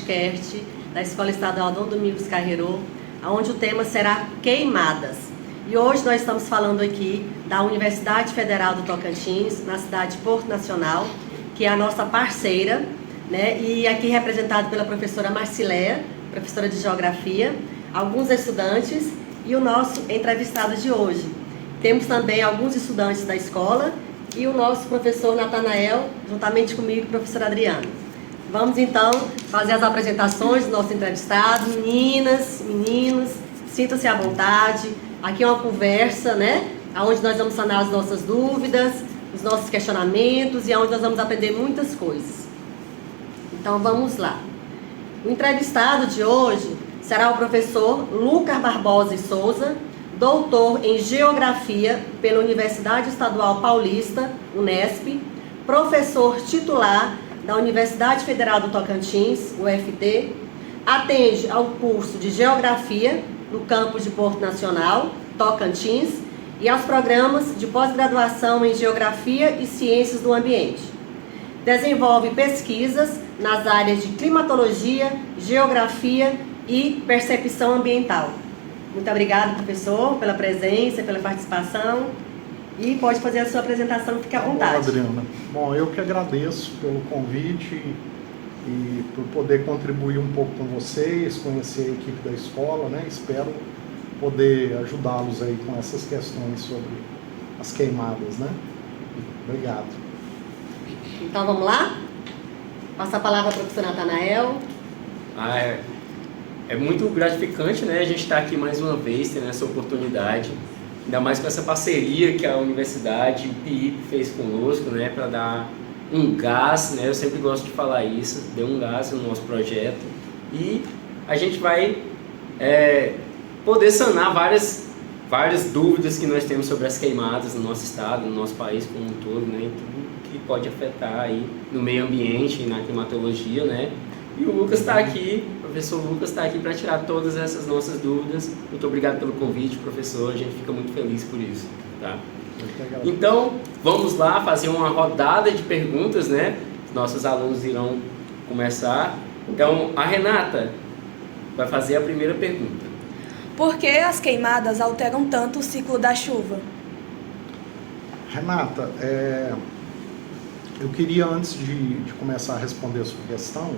podcast da Escola Estadual Dom Domingos Carreiro, onde o tema será queimadas. E hoje nós estamos falando aqui da Universidade Federal do Tocantins, na cidade de Porto Nacional, que é a nossa parceira, né? E aqui representado pela professora Marcileia, professora de Geografia, alguns estudantes e o nosso entrevistado de hoje. Temos também alguns estudantes da escola e o nosso professor Natanael, juntamente comigo, professor Adriano. Vamos então fazer as apresentações do nosso entrevistado. Meninas, meninos, sintam-se à vontade. Aqui é uma conversa, né? Onde nós vamos sanar as nossas dúvidas, os nossos questionamentos e onde nós vamos aprender muitas coisas. Então vamos lá. O entrevistado de hoje será o professor Lucas Barbosa e Souza, doutor em Geografia pela Universidade Estadual Paulista, Unesp, professor titular da Universidade Federal do Tocantins, UFT, atende ao curso de Geografia no campus de Porto Nacional, Tocantins, e aos programas de pós-graduação em Geografia e Ciências do Ambiente. Desenvolve pesquisas nas áreas de climatologia, geografia e percepção ambiental. Muito obrigada, professor, pela presença, pela participação. E pode fazer a sua apresentação, fique à vontade. Bom, Adriana. Bom, eu que agradeço pelo convite e por poder contribuir um pouco com vocês, conhecer a equipe da escola, né? Espero poder ajudá-los aí com essas questões sobre as queimadas, né? Obrigado. Então vamos lá? Passa a palavra para o professor Natanael. É muito gratificante, né? A gente estar aqui mais uma vez, tendo essa oportunidade, ainda mais com essa parceria que a universidade, o PIP fez conosco, né? Para dar um gás, né? Eu sempre gosto de falar isso, deu um gás no nosso projeto e a gente vai poder sanar várias dúvidas que nós temos sobre as queimadas no nosso estado, no nosso país como um todo, né? E tudo que pode afetar aí no meio ambiente e na climatologia, né? E o Lucas está aqui, o professor Lucas está aqui para tirar todas essas nossas dúvidas. Muito obrigado pelo convite, professor, a gente fica muito feliz por isso, tá? Então, vamos lá fazer uma rodada de perguntas, né? Nossos alunos irão começar. Então, a Renata vai fazer a primeira pergunta. Por que as queimadas alteram tanto o ciclo da chuva? Renata, eu queria, antes de começar a responder a sua questão,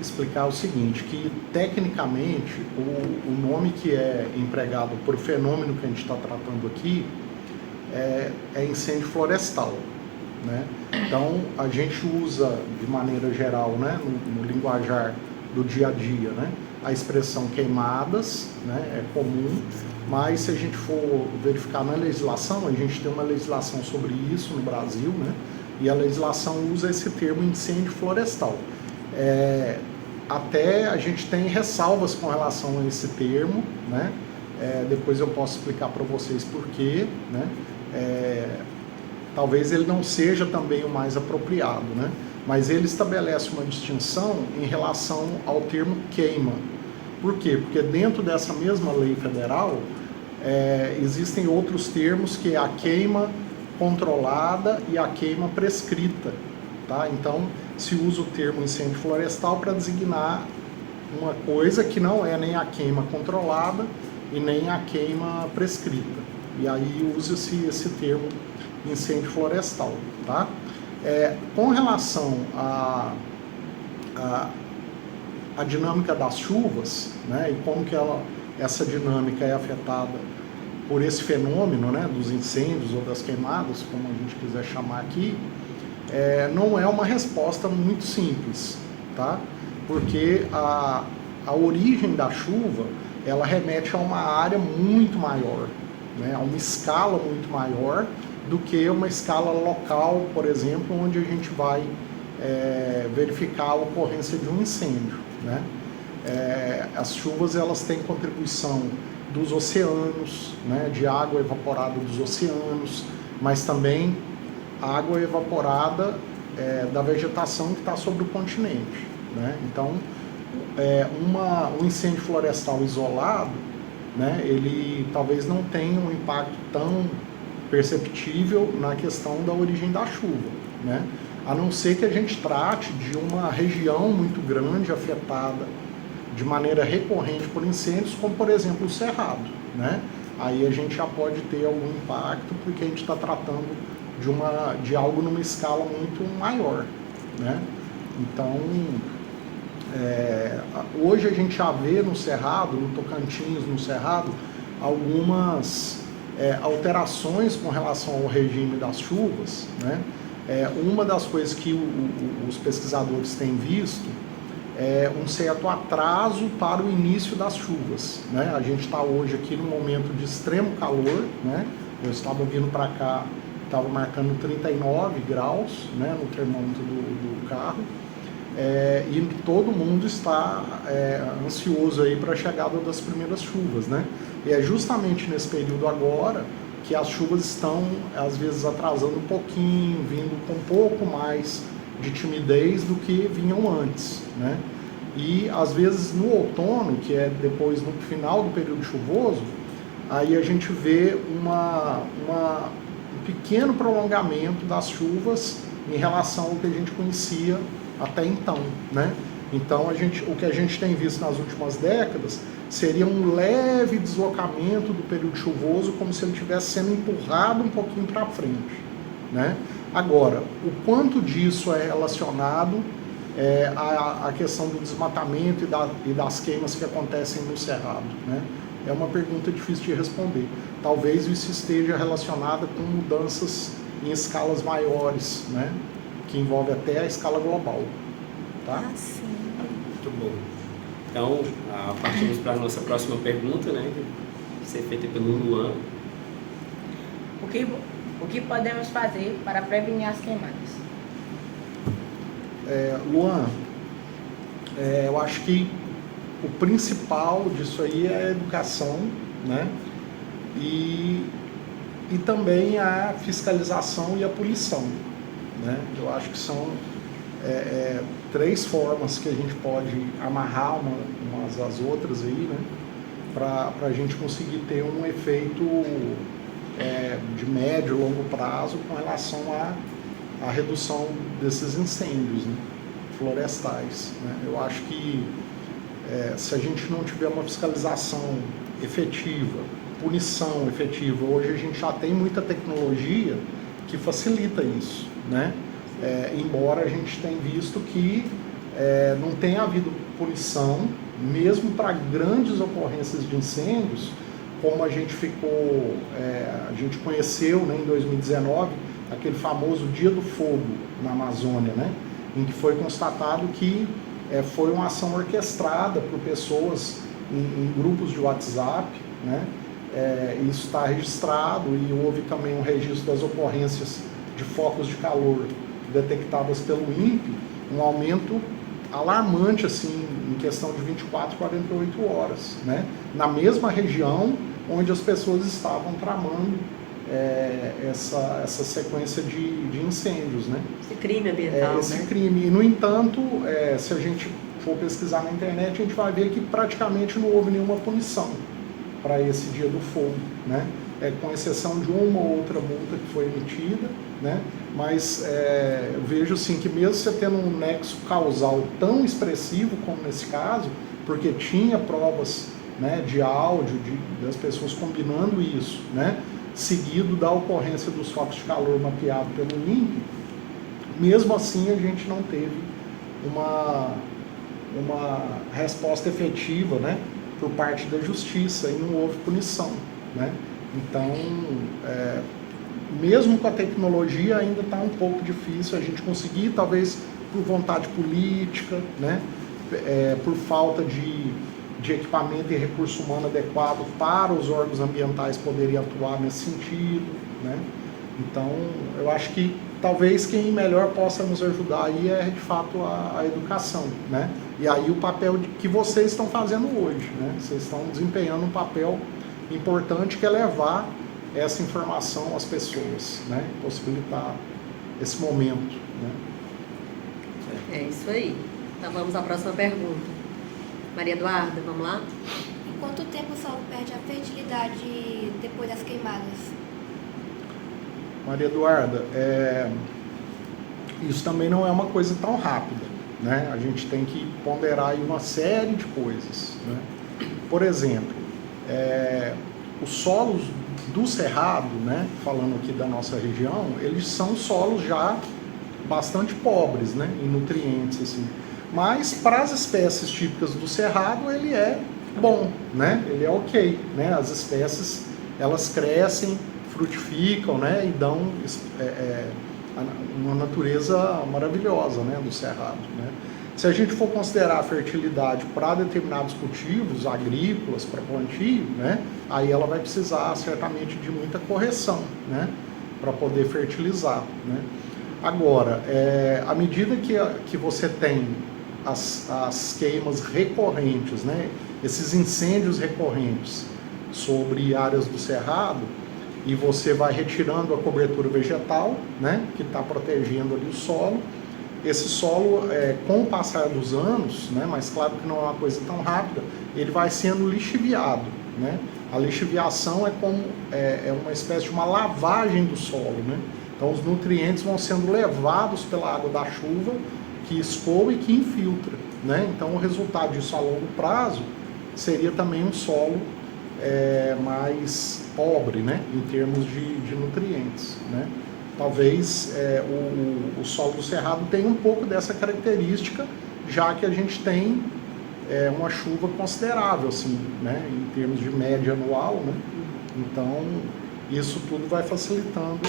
explicar o seguinte, que tecnicamente o nome que é empregado por fenômeno que a gente está tratando aqui é incêndio florestal, né? Então a gente usa de maneira geral, né, no linguajar do dia a dia, né, a expressão queimadas, né, é comum, mas se a gente for verificar na legislação, a gente tem uma legislação sobre isso no Brasil, né, e a legislação usa esse termo incêndio florestal. Até a gente tem ressalvas com relação a esse termo, né? Depois eu posso explicar para vocês por quê, né? Talvez ele não seja também o mais apropriado, né? Mas ele estabelece uma distinção em relação ao termo queima. Por quê? Porque dentro dessa mesma lei federal existem outros termos, que é a queima controlada e a queima prescrita, tá? Então se usa o termo incêndio florestal para designar uma coisa que não é nem a queima controlada e nem a queima prescrita. E aí usa-se esse termo incêndio florestal, tá? Com relação à dinâmica das chuvas, né, e como que essa dinâmica é afetada por esse fenômeno, né, dos incêndios ou das queimadas, como a gente quiser chamar aqui, não é uma resposta muito simples, tá? Porque a origem da chuva, ela remete a uma área muito maior, né? A uma escala muito maior do que uma escala local, por exemplo, onde a gente vai verificar a ocorrência de um incêndio, né? As chuvas, elas têm contribuição dos oceanos, né? De água evaporada dos oceanos, mas também água evaporada da vegetação que está sobre o continente, né? Então, um incêndio florestal isolado, né, ele talvez não tenha um impacto tão perceptível na questão da origem da chuva, né? a não ser que a gente trate de uma região muito grande afetada de maneira recorrente por incêndios, como por exemplo o Cerrado, né? Aí a gente já pode ter algum impacto, porque a gente está tratando de algo numa escala muito maior, né? Então, hoje a gente já vê no Cerrado, no Tocantins, no Cerrado, algumas alterações com relação ao regime das chuvas, né? Uma das coisas que os pesquisadores têm visto é um certo atraso para o início das chuvas, né? A gente está hoje aqui num momento de extremo calor, né? Eu estava vindo para cá, estava marcando 39 graus, né, no termômetro do carro, e todo mundo está ansioso aí para a chegada das primeiras chuvas, né? E é justamente nesse período agora que as chuvas estão, às vezes, atrasando um pouquinho, vindo com um pouco mais de timidez do que vinham antes, né? E, às vezes, no outono, que é depois no final do período chuvoso, aí a gente vê um pequeno prolongamento das chuvas em relação ao que a gente conhecia até então, né? Então, o que a gente tem visto nas últimas décadas seria um leve deslocamento do período chuvoso, como se ele estivesse sendo empurrado um pouquinho para frente, né? Agora, o quanto disso é relacionado à questão do desmatamento e das queimas que acontecem no Cerrado, né? É uma pergunta difícil de responder. Talvez isso esteja relacionado com mudanças em escalas maiores, né? Que envolve até a escala global, tá? Ah, sim. Muito bom. Então, partimos para a nossa próxima pergunta, né? Que vai ser feita pelo Luan. O que podemos fazer para prevenir as queimadas? Luan, eu acho que o principal disso aí é a educação, né? E também a fiscalização e a punição, né? Eu acho que são três formas que a gente pode amarrar umas às outras aí, né? Para a gente conseguir ter um efeito de médio e longo prazo com relação à redução desses incêndios, né, florestais, né? Eu acho que se a gente não tiver uma fiscalização efetiva, punição efetiva, hoje a gente já tem muita tecnologia que facilita isso, né? Embora a gente tenha visto que não tenha havido punição, mesmo para grandes ocorrências de incêndios, como a gente conheceu, né, em 2019, aquele famoso Dia do Fogo na Amazônia, né, em que foi constatado que foi uma ação orquestrada por pessoas em grupos de WhatsApp, né? Isso está registrado e houve também um registro das ocorrências de focos de calor detectadas pelo INPE, um aumento alarmante assim, em questão de 24, 48 horas, né? Na mesma região onde as pessoas estavam tramando essa sequência de incêndios, né? Esse crime ambiental, Esse né? crime. E, no entanto, se a gente for pesquisar na internet, a gente vai ver que praticamente não houve nenhuma punição para esse Dia do Fogo, né? Com exceção de uma ou outra multa que foi emitida, né? Mas eu vejo assim, que mesmo você tendo um nexo causal tão expressivo como nesse caso, porque tinha provas, né, de áudio, das pessoas combinando isso, né, seguido da ocorrência dos focos de calor mapeado pelo INPE, mesmo assim a gente não teve uma resposta efetiva, né, por parte da justiça, e não houve punição, né? Então, mesmo com a tecnologia, ainda está um pouco difícil a gente conseguir, talvez por vontade política, né, por falta de equipamento e recurso humano adequado para os órgãos ambientais poderem atuar nesse sentido, né? Então, eu acho que talvez quem melhor possa nos ajudar aí é, de fato, a educação, né? E aí o papel que vocês estão fazendo hoje, né? Vocês estão desempenhando um papel importante, que é levar essa informação às pessoas, né? Possibilitar esse momento, né? É isso aí. Então vamos à próxima pergunta. Maria Eduarda, vamos lá? Em quanto tempo o solo perde a fertilidade depois das queimadas? Maria Eduarda, isso também não é uma coisa tão rápida, né? A gente tem que ponderar aí uma série de coisas, né? Por exemplo, os solos do Cerrado, né, falando aqui da nossa região, eles são solos já bastante pobres, né, em nutrientes, assim. Mas para as espécies típicas do Cerrado, ele é bom, né? Ele é ok, né? As espécies, elas crescem, frutificam, né, e dão uma natureza maravilhosa, né, do Cerrado, né? Se a gente for considerar a fertilidade para determinados cultivos agrícolas, para plantio, né, aí ela vai precisar certamente de muita correção, né, para poder fertilizar, né? Agora, à medida que você tem as queimas recorrentes, né, esses incêndios recorrentes sobre áreas do Cerrado, e você vai retirando a cobertura vegetal, né, que está protegendo ali o solo, esse solo, com o passar dos anos, né, mas claro que não é uma coisa tão rápida, ele vai sendo lixiviado, né? A lixiviação é uma espécie de uma lavagem do solo, né? Então os nutrientes vão sendo levados pela água da chuva, que escoa e que infiltra, né? Então o resultado disso a longo prazo seria também um solo mais pobre, né, em termos de nutrientes, né? Talvez o solo do Cerrado tenha um pouco dessa característica, já que a gente tem uma chuva considerável, assim, né, em termos de média anual, né? Então, isso tudo vai facilitando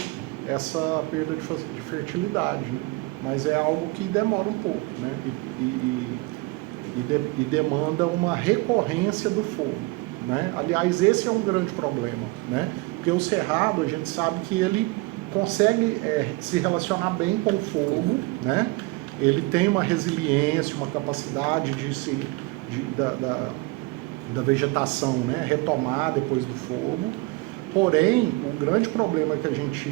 essa perda de fertilidade, né? Mas é algo que demora um pouco, né? E demanda uma recorrência do fogo, né? Aliás, esse é um grande problema, né? Porque o Cerrado, a gente sabe que ele consegue se relacionar bem com o fogo, né? Ele tem uma resiliência, uma capacidade da vegetação, né, retomar depois do fogo. Porém, o grande problema que a gente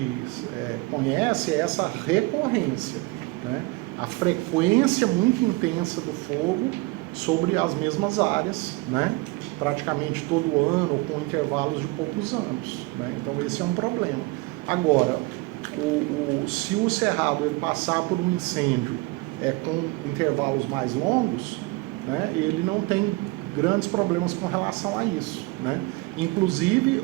conhece é essa recorrência, né? A frequência muito intensa do fogo sobre as mesmas áreas, né? Praticamente todo ano ou com intervalos de poucos anos, né? Então esse é um problema. Agora, se o Cerrado ele passar por um incêndio com intervalos mais longos, né, ele não tem grandes problemas com relação a isso, né? Inclusive,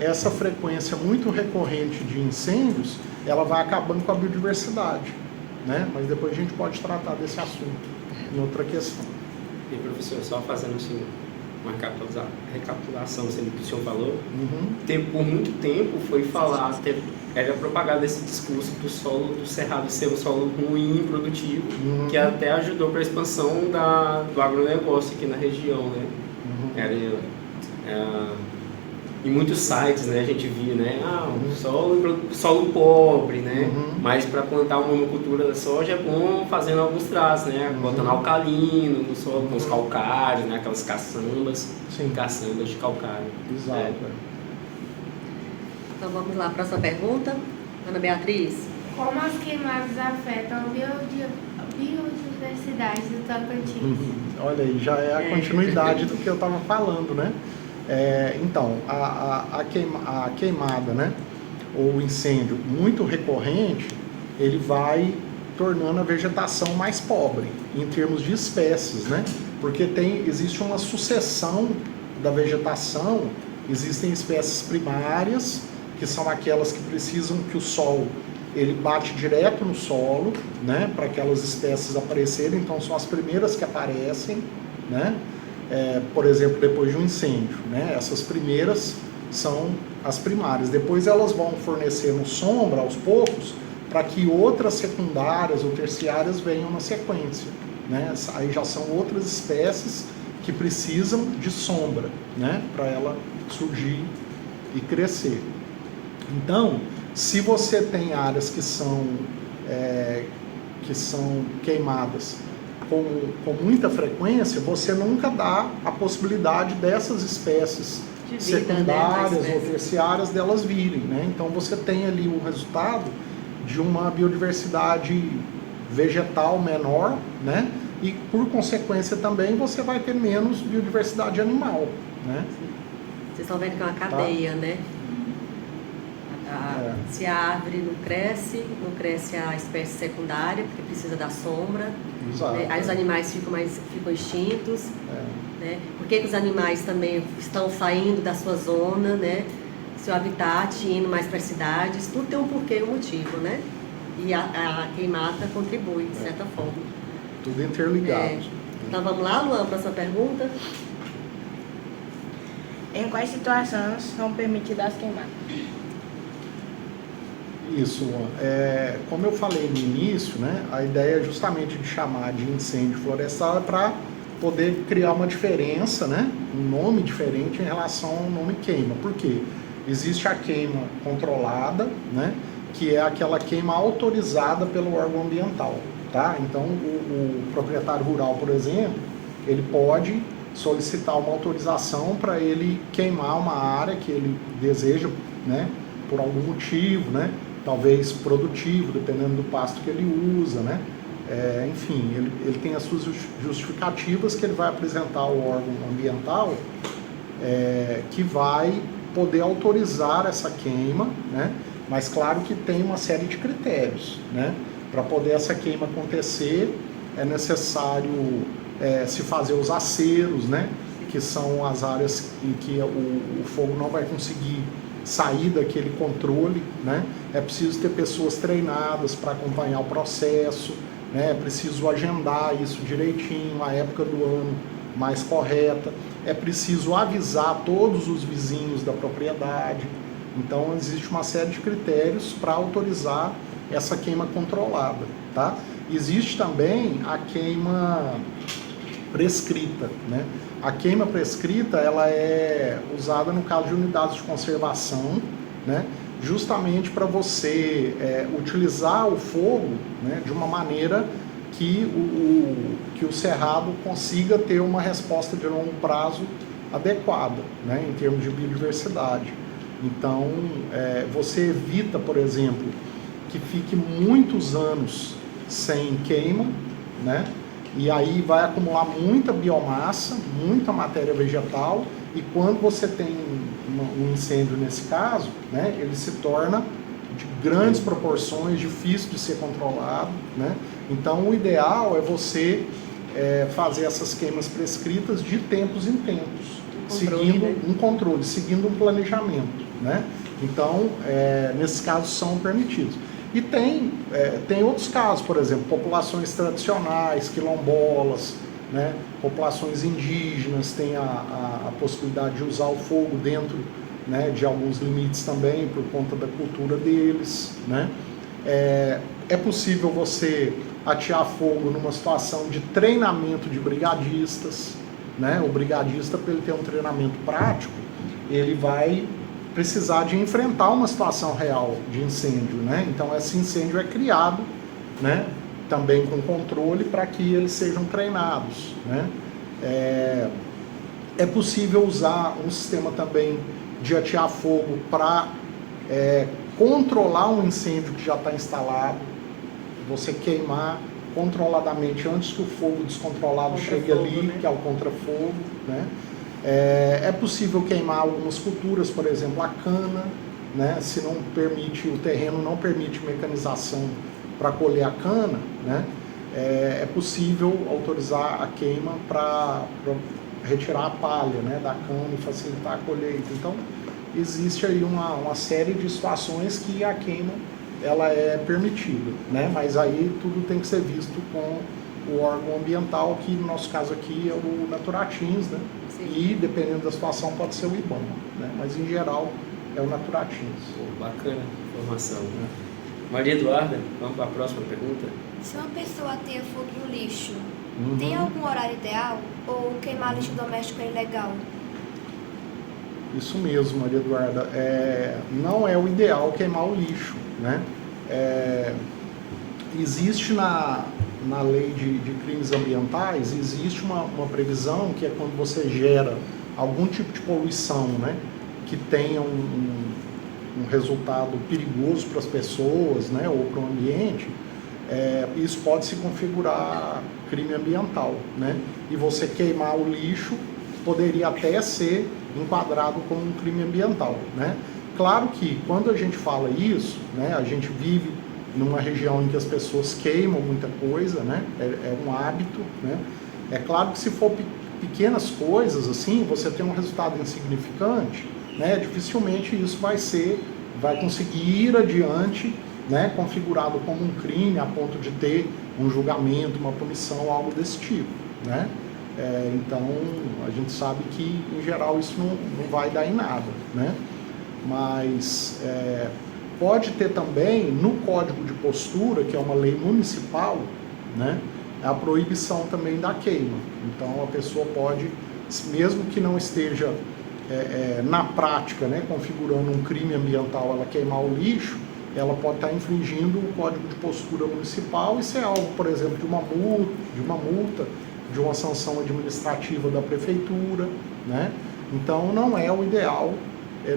essa frequência muito recorrente de incêndios, ela vai acabando com a biodiversidade, né? Mas depois a gente pode tratar desse assunto em outra questão. E professor, só fazendo assim, uma recapitulação do que o senhor falou, por muito tempo foi falado, era propagado esse discurso do solo do Cerrado ser um solo ruim, improdutivo, que até ajudou para a expansão do agronegócio aqui na região, né? Em muitos sites, né, a gente via, né, solo pobre, né, mas para plantar uma monocultura da soja é bom fazendo alguns traços, né, botando alcalino no solo, com os calcários, né, aquelas caçambas, caçambas de calcário. Exato. Então vamos lá, próxima pergunta. Ana Beatriz. Como as queimadas afetam a biodiversidade do Tocantins? Olha aí, já é a continuidade do que eu estava falando, né? Então, a queimada, né, ou o incêndio muito recorrente, ele vai tornando a vegetação mais pobre, em termos de espécies, né? Porque existe uma sucessão da vegetação, existem espécies primárias, que são aquelas que precisam que o sol ele bate direto no solo, né, para aquelas espécies aparecerem, então são as primeiras que aparecem, né? Por exemplo, depois de um incêndio, né? Essas primeiras são as primárias. Depois elas vão fornecendo sombra aos poucos para que outras secundárias ou terciárias venham na sequência, né? Aí já são outras espécies que precisam de sombra, né, para ela surgir e crescer. Então, se você tem áreas que são queimadas com muita frequência, você nunca dá a possibilidade dessas espécies secundárias, né, ou terciárias delas virem, né? Então você tem ali o resultado de uma biodiversidade vegetal menor, né? E por consequência também você vai ter menos biodiversidade animal, né? Vocês estão vendo que é uma cadeia, né? Se a árvore não cresce a espécie secundária, porque precisa da sombra. Exato. Né? Aí os animais ficam extintos. Né? Por que os animais também estão saindo da sua zona, né? Seu habitat, indo mais para as cidades? Tudo tem um porquê e um motivo, né? E a queimada contribui, de certa forma. Tudo interligado. Então vamos lá, Luan, para a sua pergunta. Em quais situações são permitidas as queimadas? Isso, Luan. Como eu falei no início, né, a ideia é justamente de chamar de incêndio florestal para poder criar uma diferença, né, um nome diferente em relação ao nome queima. Por quê? Existe a queima controlada, né, que é aquela queima autorizada pelo órgão ambiental. Tá? Então, o proprietário rural, por exemplo, ele pode solicitar uma autorização para ele queimar uma área que ele deseja, né, por algum motivo, né, talvez produtivo, dependendo do pasto que ele usa, né, enfim, ele tem as suas justificativas que ele vai apresentar ao órgão ambiental, que vai poder autorizar essa queima, né, mas claro que tem uma série de critérios, né. Para poder essa queima acontecer, é necessário se fazer os aceros, né? Que são as áreas em que o fogo não vai conseguir sair daquele controle, né? É preciso ter pessoas treinadas para acompanhar o processo, né? É preciso agendar isso direitinho, a época do ano mais correta. É preciso avisar todos os vizinhos da propriedade. Então, existe uma série de critérios para autorizar essa queima controlada, tá? Existe também a queima prescrita, né? A queima prescrita, ela é usada no caso de unidades de conservação, né? Justamente para você utilizar o fogo, né, de uma maneira que o cerrado consiga ter uma resposta de longo prazo adequada, né, em termos de biodiversidade. Então, você evita, por exemplo, que fique muitos anos sem queima, né? E aí vai acumular muita biomassa, muita matéria vegetal, e quando você tem um incêndio nesse caso, né, ele se torna de grandes proporções, difícil de ser controlado, né? Então o ideal é você fazer essas queimas prescritas de tempos em tempos, seguindo um controle, seguindo um planejamento, né? Então, nesses casos são permitidos. E tem outros casos, por exemplo, populações tradicionais, quilombolas, né? Populações indígenas têm a possibilidade de usar o fogo dentro, né, de alguns limites também, por conta da cultura deles, né? É possível você atear fogo numa situação de treinamento de brigadistas, né? O brigadista, para ele ter um treinamento prático, ele vai precisar de enfrentar uma situação real de incêndio, né? Então esse incêndio é criado, né, também com controle para que eles sejam treinados, né? É possível usar um sistema também de atear fogo para controlar um incêndio que já está instalado, você queimar controladamente antes que o fogo descontrolado chegue ali, né? Que é o contrafogo, né? É possível queimar algumas culturas, por exemplo, a cana, né? Se não permite, o terreno não permite mecanização para colher a cana, né? É possível autorizar a queima para retirar a palha, né, da cana e facilitar a colheita. Então, existe aí uma série de situações que a queima ela é permitida, né? Mas aí tudo tem que ser visto com o órgão ambiental, que no nosso caso aqui é o Naturatins, né? Sim. E dependendo da situação pode ser o IBAMA, né? Mas em geral é o Naturatins. Bacana informação, né? Maria Eduarda, vamos para a próxima pergunta. Se uma pessoa ateia fogo no lixo, tem algum horário ideal? Ou queimar lixo doméstico é ilegal? Isso mesmo, Maria Eduarda. Não é o ideal queimar o lixo, né? Existe na lei de crimes ambientais, existe uma previsão que é quando você gera algum tipo de poluição, né, que tenha um resultado perigoso para as pessoas, né, ou para o ambiente, isso pode se configurar crime ambiental, né? E você queimar o lixo poderia até ser enquadrado como um crime ambiental, né? claro que quando a gente fala isso, né, a gente vive numa região em que as pessoas queimam muita coisa, né, é um hábito, né. É claro que se for pequenas coisas assim, você tem um resultado insignificante, né, dificilmente isso vai conseguir ir adiante, né, configurado como um crime a ponto de ter um julgamento, uma punição, algo desse tipo, né. Então, a gente sabe que, em geral, isso não vai dar em nada, né? Mas pode ter também, no Código de Postura, que é uma lei municipal, né, a proibição também da queima. Então, a pessoa pode, mesmo que não esteja na prática, né, configurando um crime ambiental, ela queimar o lixo, ela pode estar infringindo o Código de Postura municipal e ser alvo, por exemplo, de uma multa, de uma sanção administrativa da prefeitura, né? Então não é o ideal,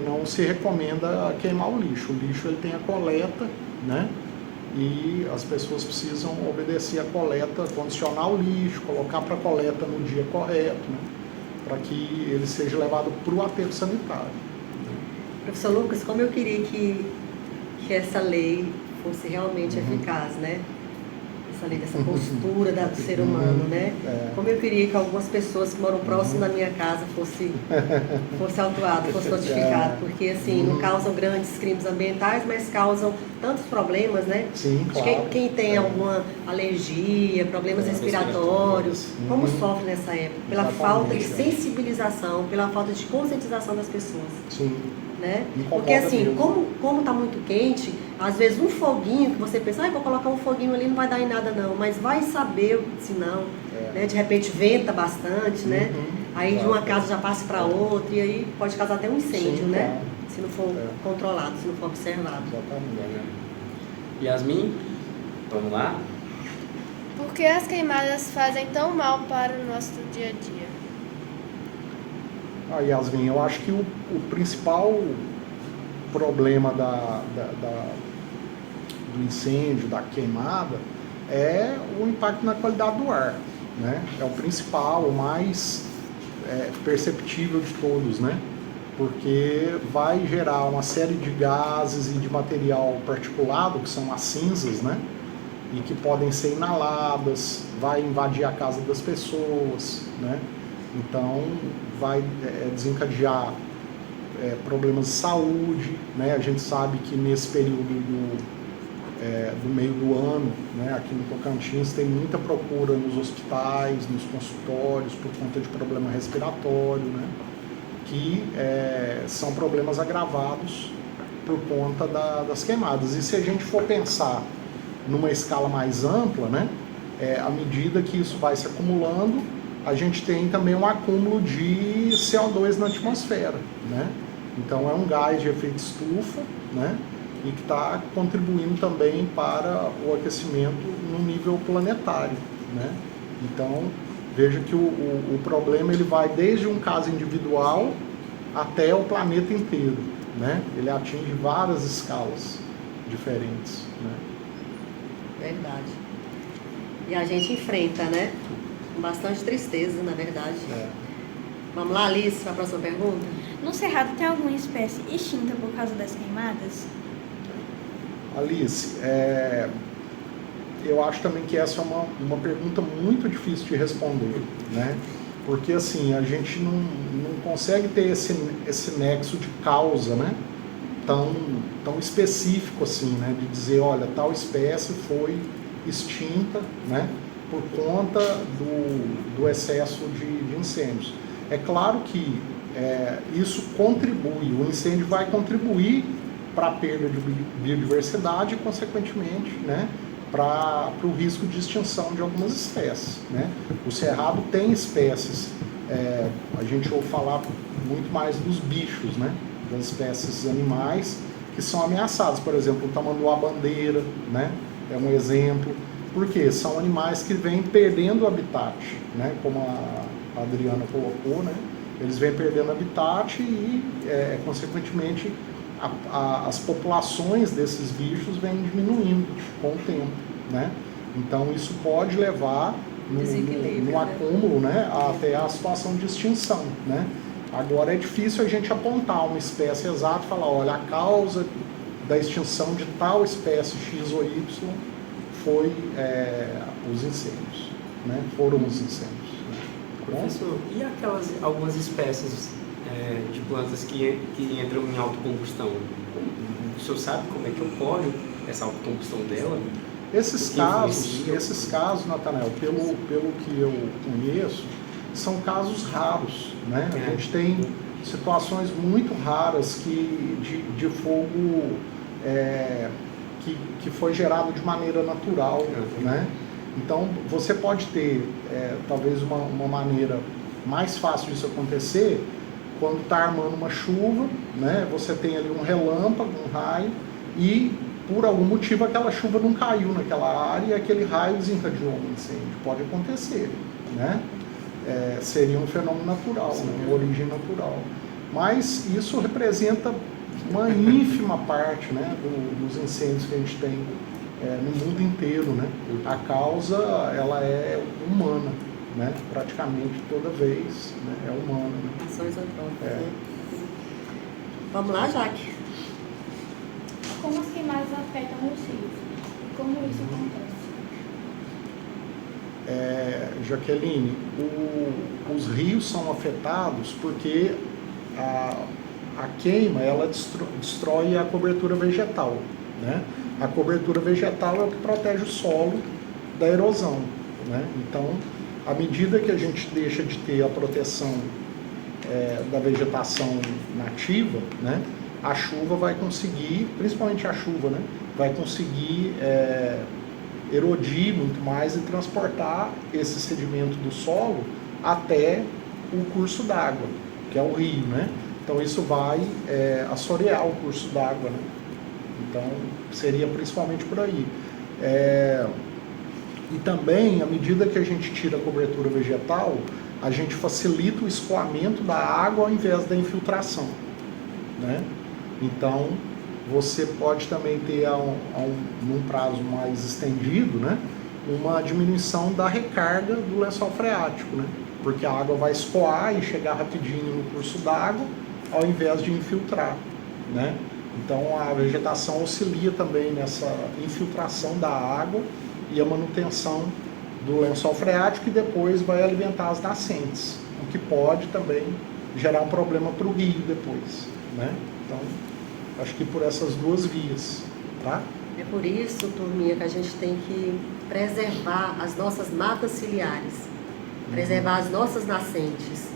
não se recomenda queimar o lixo. O lixo ele tem a coleta, né? E as pessoas precisam obedecer a coleta, condicionar o lixo, colocar para coleta no dia correto, né? Para que ele seja levado para o aterro sanitário. Professor Lucas, como eu queria que essa lei fosse realmente eficaz, né? Essa lei dessa postura do ser humano, né? Como eu queria que algumas pessoas que moram próximo da minha casa fosse autuado, fosse notificado, porque assim, não causam grandes crimes ambientais, mas causam tantos problemas, né? Sim, claro. Quem tem alguma alergia, problemas respiratórios, como sofre nessa época? Pela falta de sensibilização, pela falta de conscientização das pessoas. Sim. Né? Porque assim, mesmo. como está muito quente, às vezes um foguinho que você pensa, vou colocar um foguinho ali, não vai dar em nada não, mas vai saber se não, né? De repente venta bastante, né? Aí de uma casa já passa para outra e aí pode causar até um incêndio, Sim, né? claro. Se não for controlado, se não for observado. Exatamente. Yasmin, vamos lá? Por que as queimadas fazem tão mal para o nosso dia a dia? Yasmin, eu acho que o principal problema do incêndio, da queimada, é o impacto na qualidade do ar, né? É o principal, o mais perceptível de todos, né? Porque vai gerar uma série de gases e de material particulado, que são as cinzas, né? E que podem ser inaladas, vai invadir a casa das pessoas, né? Então, vai desencadear problemas de saúde, né? A gente sabe que nesse período do meio do ano, né, aqui no Tocantins, tem muita procura nos hospitais, nos consultórios, por conta de problema respiratório, né? Que são problemas agravados por conta das queimadas. E se a gente for pensar numa escala mais ampla, né, à medida que isso vai se acumulando, a gente tem também um acúmulo de CO2 na atmosfera, né? Então é um gás de efeito estufa, né? E que está contribuindo também para o aquecimento no nível planetário, né? Então veja que o problema ele vai desde um caso individual até o planeta inteiro, né? Ele atinge várias escalas diferentes, né? Verdade. E a gente enfrenta, né? Com bastante tristeza, na verdade. Vamos lá, Alice, para a próxima pergunta? No Cerrado tem alguma espécie extinta por causa das queimadas? Alice, eu acho também que essa é uma pergunta muito difícil de responder, né? Porque assim, a gente não consegue ter esse nexo de causa, né? Tão específico assim, né? De dizer, olha, tal espécie foi extinta, né? Por conta do excesso de incêndios. É claro que isso contribui, o incêndio vai contribuir para a perda de biodiversidade e, consequentemente, né, para o risco de extinção de algumas espécies, né? O Cerrado tem espécies, a gente ouve falar muito mais dos bichos, né, das espécies animais que são ameaçadas, por exemplo, o tamanduá-bandeira, né, é um exemplo. Por quê? São animais que vêm perdendo o habitat, né? Como a Adriana colocou, né? Eles vêm perdendo habitat e, consequentemente, as populações desses bichos vêm diminuindo com o tempo, né? Então, isso pode levar no acúmulo, né? Até a situação de extinção, né? Agora é difícil a gente apontar uma espécie exata e falar, olha, a causa da extinção de tal espécie X ou Y foi os incêndios, né? Foram os incêndios. Né? Professor, e algumas espécies de plantas que entram em autocombustão? O senhor sabe como é que ocorre essa autocombustão dela? Esses casos, Natanael, pelo que eu conheço, são casos raros, né? A gente tem situações muito raras de fogo que foi gerado de maneira natural, né? Então, você pode ter, talvez, uma maneira mais fácil disso acontecer quando está armando uma chuva, né? Você tem ali um relâmpago, um raio, e por algum motivo aquela chuva não caiu naquela área e aquele raio desencadeou um incêndio. Pode acontecer, né? Seria um fenômeno natural, né? Uma origem natural. Mas isso representa uma ínfima parte, né, dos incêndios que a gente tem no mundo inteiro, né? A causa, ela é humana, né? Praticamente toda vez, né? É humana. Né? Ações antrópicas, né? Vamos lá, Jaque? Como as queimadas afetam os rios? E como isso acontece? Jaqueline, os rios são afetados porque a queima, ela destrói a cobertura vegetal, né? A cobertura vegetal é o que protege o solo da erosão, né? Então, à medida que a gente deixa de ter a proteção da vegetação nativa, né? A chuva vai conseguir, principalmente a chuva, né? Vai conseguir erodir muito mais e transportar esse sedimento do solo até o curso d'água, que é o rio, né? Então isso vai assorear o curso d'água, né? Então seria principalmente por aí. E também, à medida que a gente tira a cobertura vegetal, a gente facilita o escoamento da água ao invés da infiltração, né? Então você pode também ter num prazo mais estendido, né, uma diminuição da recarga do lençol freático, né? Porque a água vai escoar e chegar rapidinho no curso d'água, ao invés de infiltrar, né? Então a vegetação auxilia também nessa infiltração da água e a manutenção do lençol freático, e depois vai alimentar as nascentes, o que pode também gerar um problema para o rio depois, né? Então, acho que por essas duas vias, tá? É por isso, turminha, que a gente tem que preservar as nossas matas ciliares, preservar as nossas nascentes,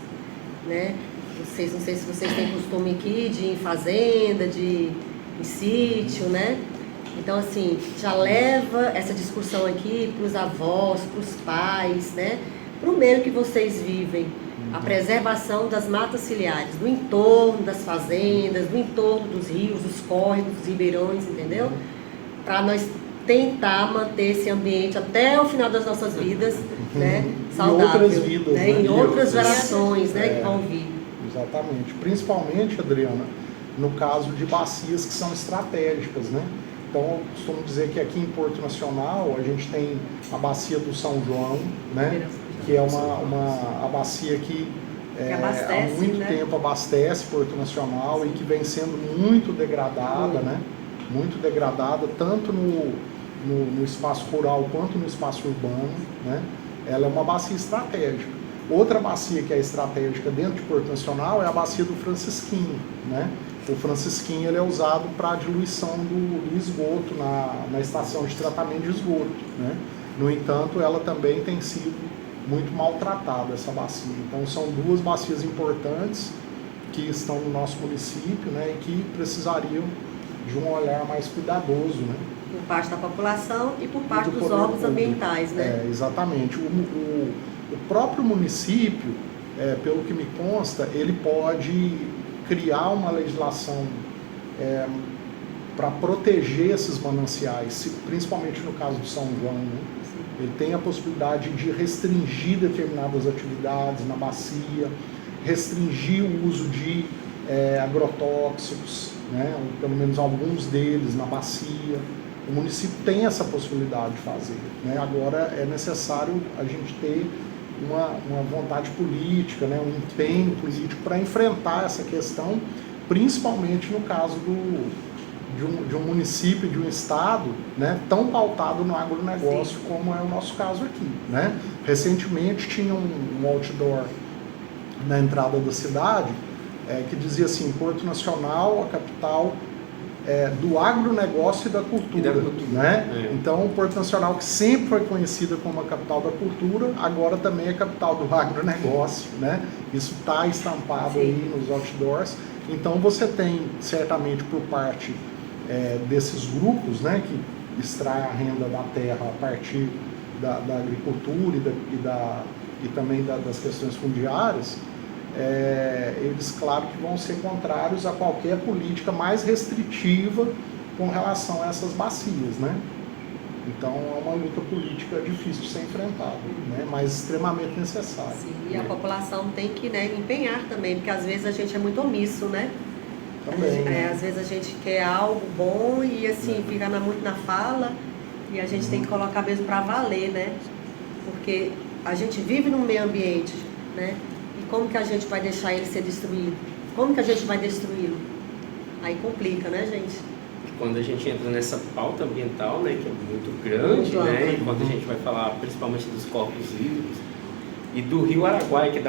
né? Não sei se vocês têm costume aqui de ir em fazenda, de ir em sítio, né? Então, assim, já leva essa discussão aqui para os avós, para os pais, né? Para o meio que vocês vivem. A preservação das matas ciliares, do entorno das fazendas, do entorno dos rios, dos córregos, dos ribeirões, entendeu? Para nós tentar manter esse ambiente até o final das nossas vidas, né? Saudável. Em outras vidas, né? né? Em outras gerações, né? Que vão vir. Exatamente. Principalmente, Adriana, no caso de bacias que são estratégicas, né? Então, eu costumo dizer que aqui em Porto Nacional a gente tem a bacia do São João, né? Que é a bacia que há muito tempo abastece Porto Nacional e que vem sendo muito degradada, né? Muito degradada, tanto no espaço rural quanto no espaço urbano, né? Ela é uma bacia estratégica. Outra bacia que é estratégica dentro de Porto Nacional é a bacia do Francisquinho, né? O Francisquinho, ele é usado para a diluição do esgoto na estação de tratamento de esgoto, né? No entanto, ela também tem sido muito maltratada, essa bacia. Então, são duas bacias importantes que estão no nosso município, né? E que precisariam de um olhar mais cuidadoso, né? Por parte da população e por parte dos órgãos ambientais, né? Exatamente. O próprio município, pelo que me consta, ele pode criar uma legislação para proteger esses mananciais, principalmente no caso do São João, né? Ele tem a possibilidade de restringir determinadas atividades na bacia, restringir o uso de agrotóxicos, né? Ou pelo menos alguns deles na bacia. O município tem essa possibilidade de fazer, né? Agora é necessário a gente ter uma vontade política, né, um empenho político para enfrentar essa questão, principalmente no caso de um município, de um estado, né, tão pautado no agronegócio como é o nosso caso aqui, né? Recentemente tinha um outdoor na entrada da cidade que dizia assim: Porto Nacional, a capital do agronegócio e da cultura, né? Então, o Porto Nacional, que sempre foi conhecida como a capital da cultura, agora também é capital do agronegócio, né? Isso está estampado aí nos outdoors. Então, você tem, certamente, por parte desses grupos, né, que extraem a renda da terra a partir da agricultura e também das questões fundiárias, eles, claro, que vão ser contrários a qualquer política mais restritiva com relação a essas bacias, né? Então, é uma luta política difícil de ser enfrentada, né? Mas extremamente necessária. Sim, e a população tem que, né, empenhar também, porque às vezes a gente é muito omisso, né? Também, às vezes a gente quer algo bom e assim, fica muito na fala, e a gente tem que colocar mesmo para valer, né? Porque a gente vive num meio ambiente, né? E como que a gente vai deixar ele ser destruído? Como que a gente vai destruí-lo? Aí complica, né, gente? Quando a gente entra nessa pauta ambiental, né, que é muito grande, né, e quando a gente vai falar principalmente dos corpos hídricos e do Rio Araguaia, que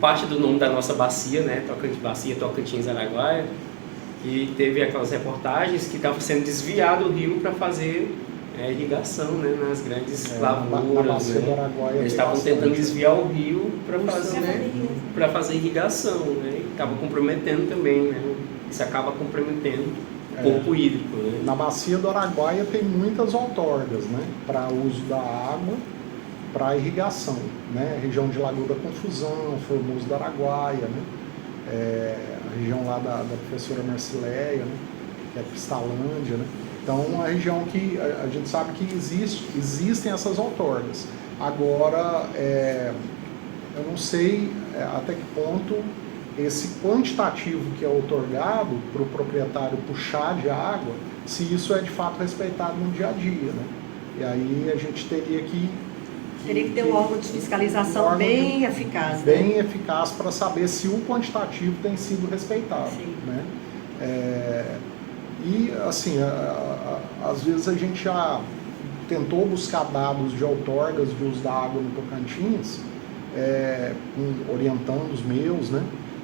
parte do nome da nossa bacia, né, Bacia Tocantins-Araguaia, que teve aquelas reportagens que estava sendo desviado o rio para fazer irrigação, né, nas grandes lavouras, né? Eles estavam tentando desviar o rio para fazer irrigação, né, e estava comprometendo também, né, isso acaba comprometendo o corpo hídrico, né? Na bacia do Araguaia tem muitas outorgas, né, para uso da água, para irrigação, né, região de Lagoa da Confusão, Formoso do Araguaia, né, a região lá da professora Marcileia, né, que é Cristalândia, né. Então, uma região que a gente sabe que existem essas outorgas. Agora, eu não sei até que ponto esse quantitativo que é outorgado para o proprietário puxar de água, se isso é de fato respeitado no dia a dia, né? E aí a gente teria que ter um órgão de fiscalização bem eficaz, né? Bem eficaz para saber se o quantitativo tem sido respeitado, né? E, assim, às vezes a gente já tentou buscar dados de outorgas de uso da água no Tocantins, orientando os meus, né?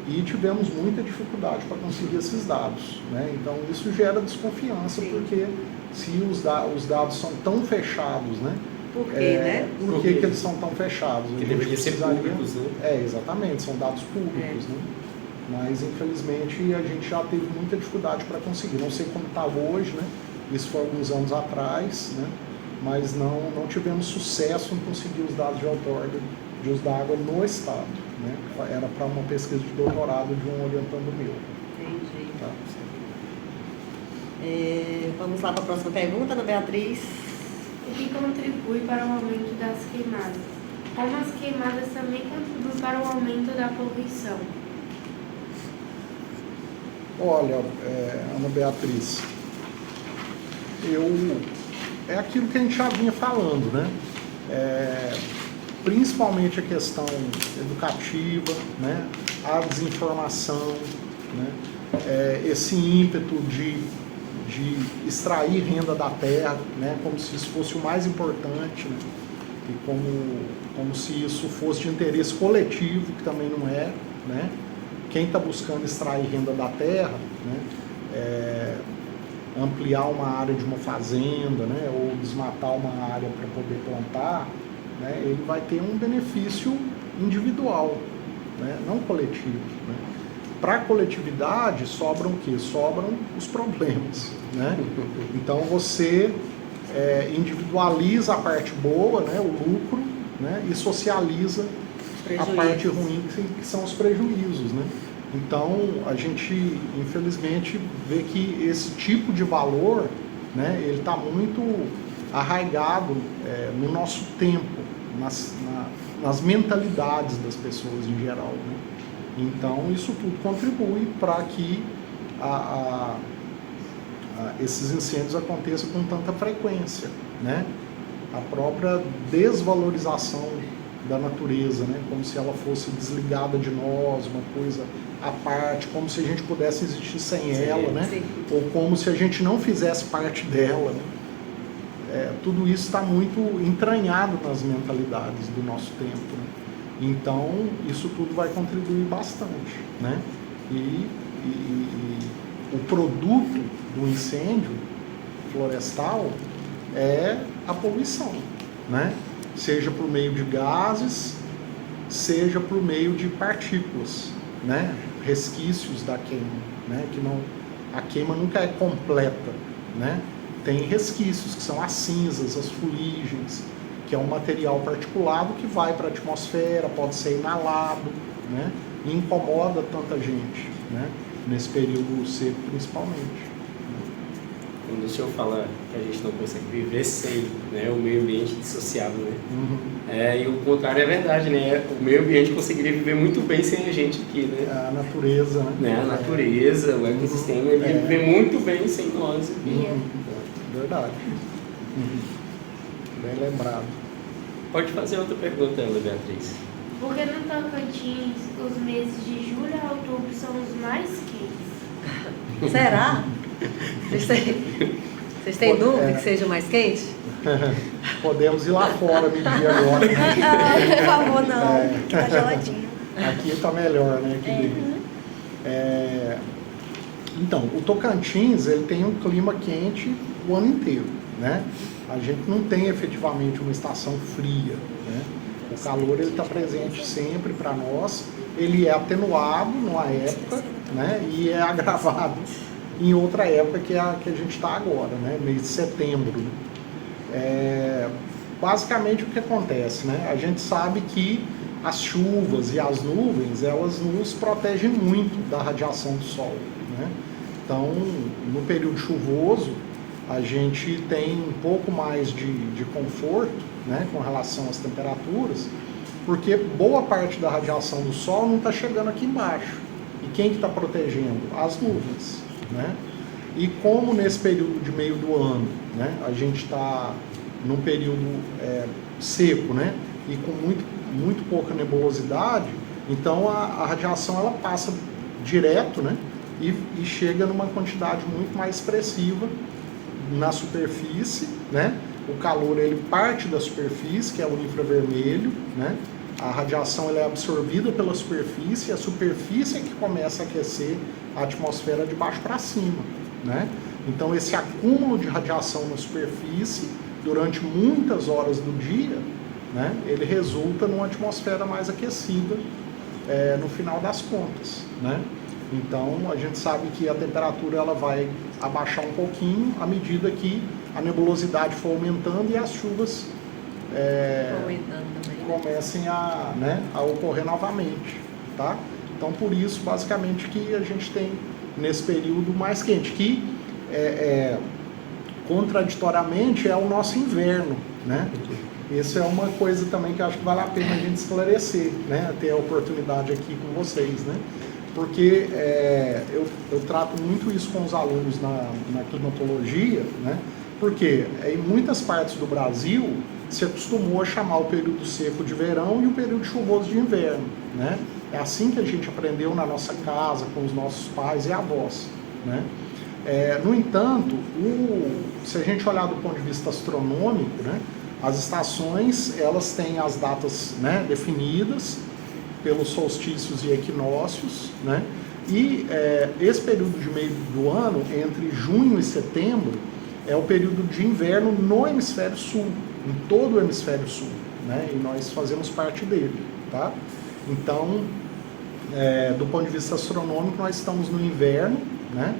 E tivemos muita dificuldade para conseguir esses dados, né? Então, isso gera desconfiança, porque se os dados são tão fechados, né? Por quê, né? Por que eles são tão fechados? Que deveriam ser públicos, né? Exatamente, são dados públicos, né? Mas, infelizmente, a gente já teve muita dificuldade para conseguir. Não sei como está hoje, né? Isso foi alguns anos atrás, né? Mas não tivemos sucesso em conseguir os dados de outorga de uso da água no estado, né? Era para uma pesquisa de doutorado de um orientando meu. Entendi. Tá? Vamos lá para a próxima pergunta, Ana Beatriz. O que contribui para o aumento das queimadas? Como as queimadas também contribuem para o aumento da poluição? Olha, Ana Beatriz, é aquilo que a gente já vinha falando, né? Principalmente a questão educativa, né? A desinformação, né? Esse ímpeto de extrair renda da terra, né? Como se isso fosse o mais importante, né? E como se isso fosse de interesse coletivo, que também não é, né? Quem está buscando extrair renda da terra, né? Ampliar uma área de uma fazenda, né? Ou desmatar uma área para poder plantar, né? Ele vai ter um benefício individual, né? Não coletivo, né? Para a coletividade sobram o quê? Sobram os problemas, né? Então você individualiza a parte boa, né? O lucro, né? E socializa a parte ruim, que são os prejuízos, né? Então a gente infelizmente vê que esse tipo de valor, né? Ele está muito arraigado no nosso tempo, nas mentalidades das pessoas em geral, né? Então, isso tudo contribui para que esses incêndios aconteçam com tanta frequência, né? A própria desvalorização da natureza, né? Como se ela fosse desligada de nós, uma coisa à parte, como se a gente pudesse existir sem ela, né? Sim. Ou como se a gente não fizesse parte dela, né? Tudo isso está muito entranhado nas mentalidades do nosso tempo, né? Então, isso tudo vai contribuir bastante, né? E o produto do incêndio florestal é a poluição, né? Seja por meio de gases, seja por meio de partículas, né? Resquícios da queima, né? A queima nunca é completa, né? Tem resquícios, que são as cinzas, as fuligens, que é um material particulado que vai para a atmosfera, pode ser inalado, né? E incomoda tanta gente, né? Nesse período seco principalmente. Quando o senhor fala que a gente não consegue viver sem, né, o meio ambiente dissociável, né? E o contrário é verdade, né? O meio ambiente conseguiria viver muito bem sem a gente aqui, né? A natureza, né? A natureza, o ecossistema, ele ia viver muito bem sem nós aqui. Verdade. Bem lembrado. Pode fazer outra pergunta, Ana Beatriz. Por que no Tocantins os meses de julho a outubro são os mais quentes? Será? Vocês têm dúvida que seja mais quente? Podemos ir lá fora medir agora. Por favor, não. Que tá geladinho. Aqui está melhor, né? Então, o Tocantins ele tem um clima quente o ano inteiro, né? A gente não tem efetivamente uma estação fria, né? O calor ele está presente sempre para nós. Ele é atenuado numa época, né? E é agravado em outra época que é a que a gente está agora, né? Mês de setembro. Basicamente o que acontece, né? A gente sabe que as chuvas e as nuvens elas nos protegem muito da radiação do sol, né? Então, no período chuvoso, a gente tem um pouco mais de conforto, né, com relação às temperaturas, porque boa parte da radiação do sol não está chegando aqui embaixo. E quem que está protegendo? As nuvens, né? E como nesse período de meio do ano, né, a gente está num período seco, né, e com muito pouca nebulosidade, então a radiação ela passa direto, né, e chega numa quantidade muito mais expressiva na superfície, né? O calor ele parte da superfície, que é o infravermelho, né? A radiação ela é absorvida pela superfície, e a superfície é que começa a aquecer a atmosfera de baixo para cima, né? Então esse acúmulo de radiação na superfície durante muitas horas do dia, né? Ele resulta numa atmosfera mais aquecida no final das contas, né? Então, a gente sabe que a temperatura ela vai abaixar um pouquinho à medida que a nebulosidade for aumentando e as chuvas comecem a ocorrer novamente, tá? Então, por isso, basicamente, que a gente tem nesse período mais quente, que contraditoriamente é o nosso inverno, né? Isso é uma coisa também que eu acho que vale a pena a gente esclarecer, né? Ter a oportunidade aqui com vocês, né? Porque eu trato muito isso com os alunos na climatologia, né? Porque em muitas partes do Brasil se acostumou a chamar o período seco de verão e o período chuvoso de inverno, né? É assim que a gente aprendeu na nossa casa, com os nossos pais e avós, né? No entanto, se a gente olhar do ponto de vista astronômico, né? As estações elas têm as datas, né, definidas pelos solstícios e equinócios, né? E esse período de meio do ano, entre junho e setembro, é o período de inverno no hemisfério sul, em todo o hemisfério sul, né? E nós fazemos parte dele, tá? Então, do ponto de vista astronômico, nós estamos no inverno, né?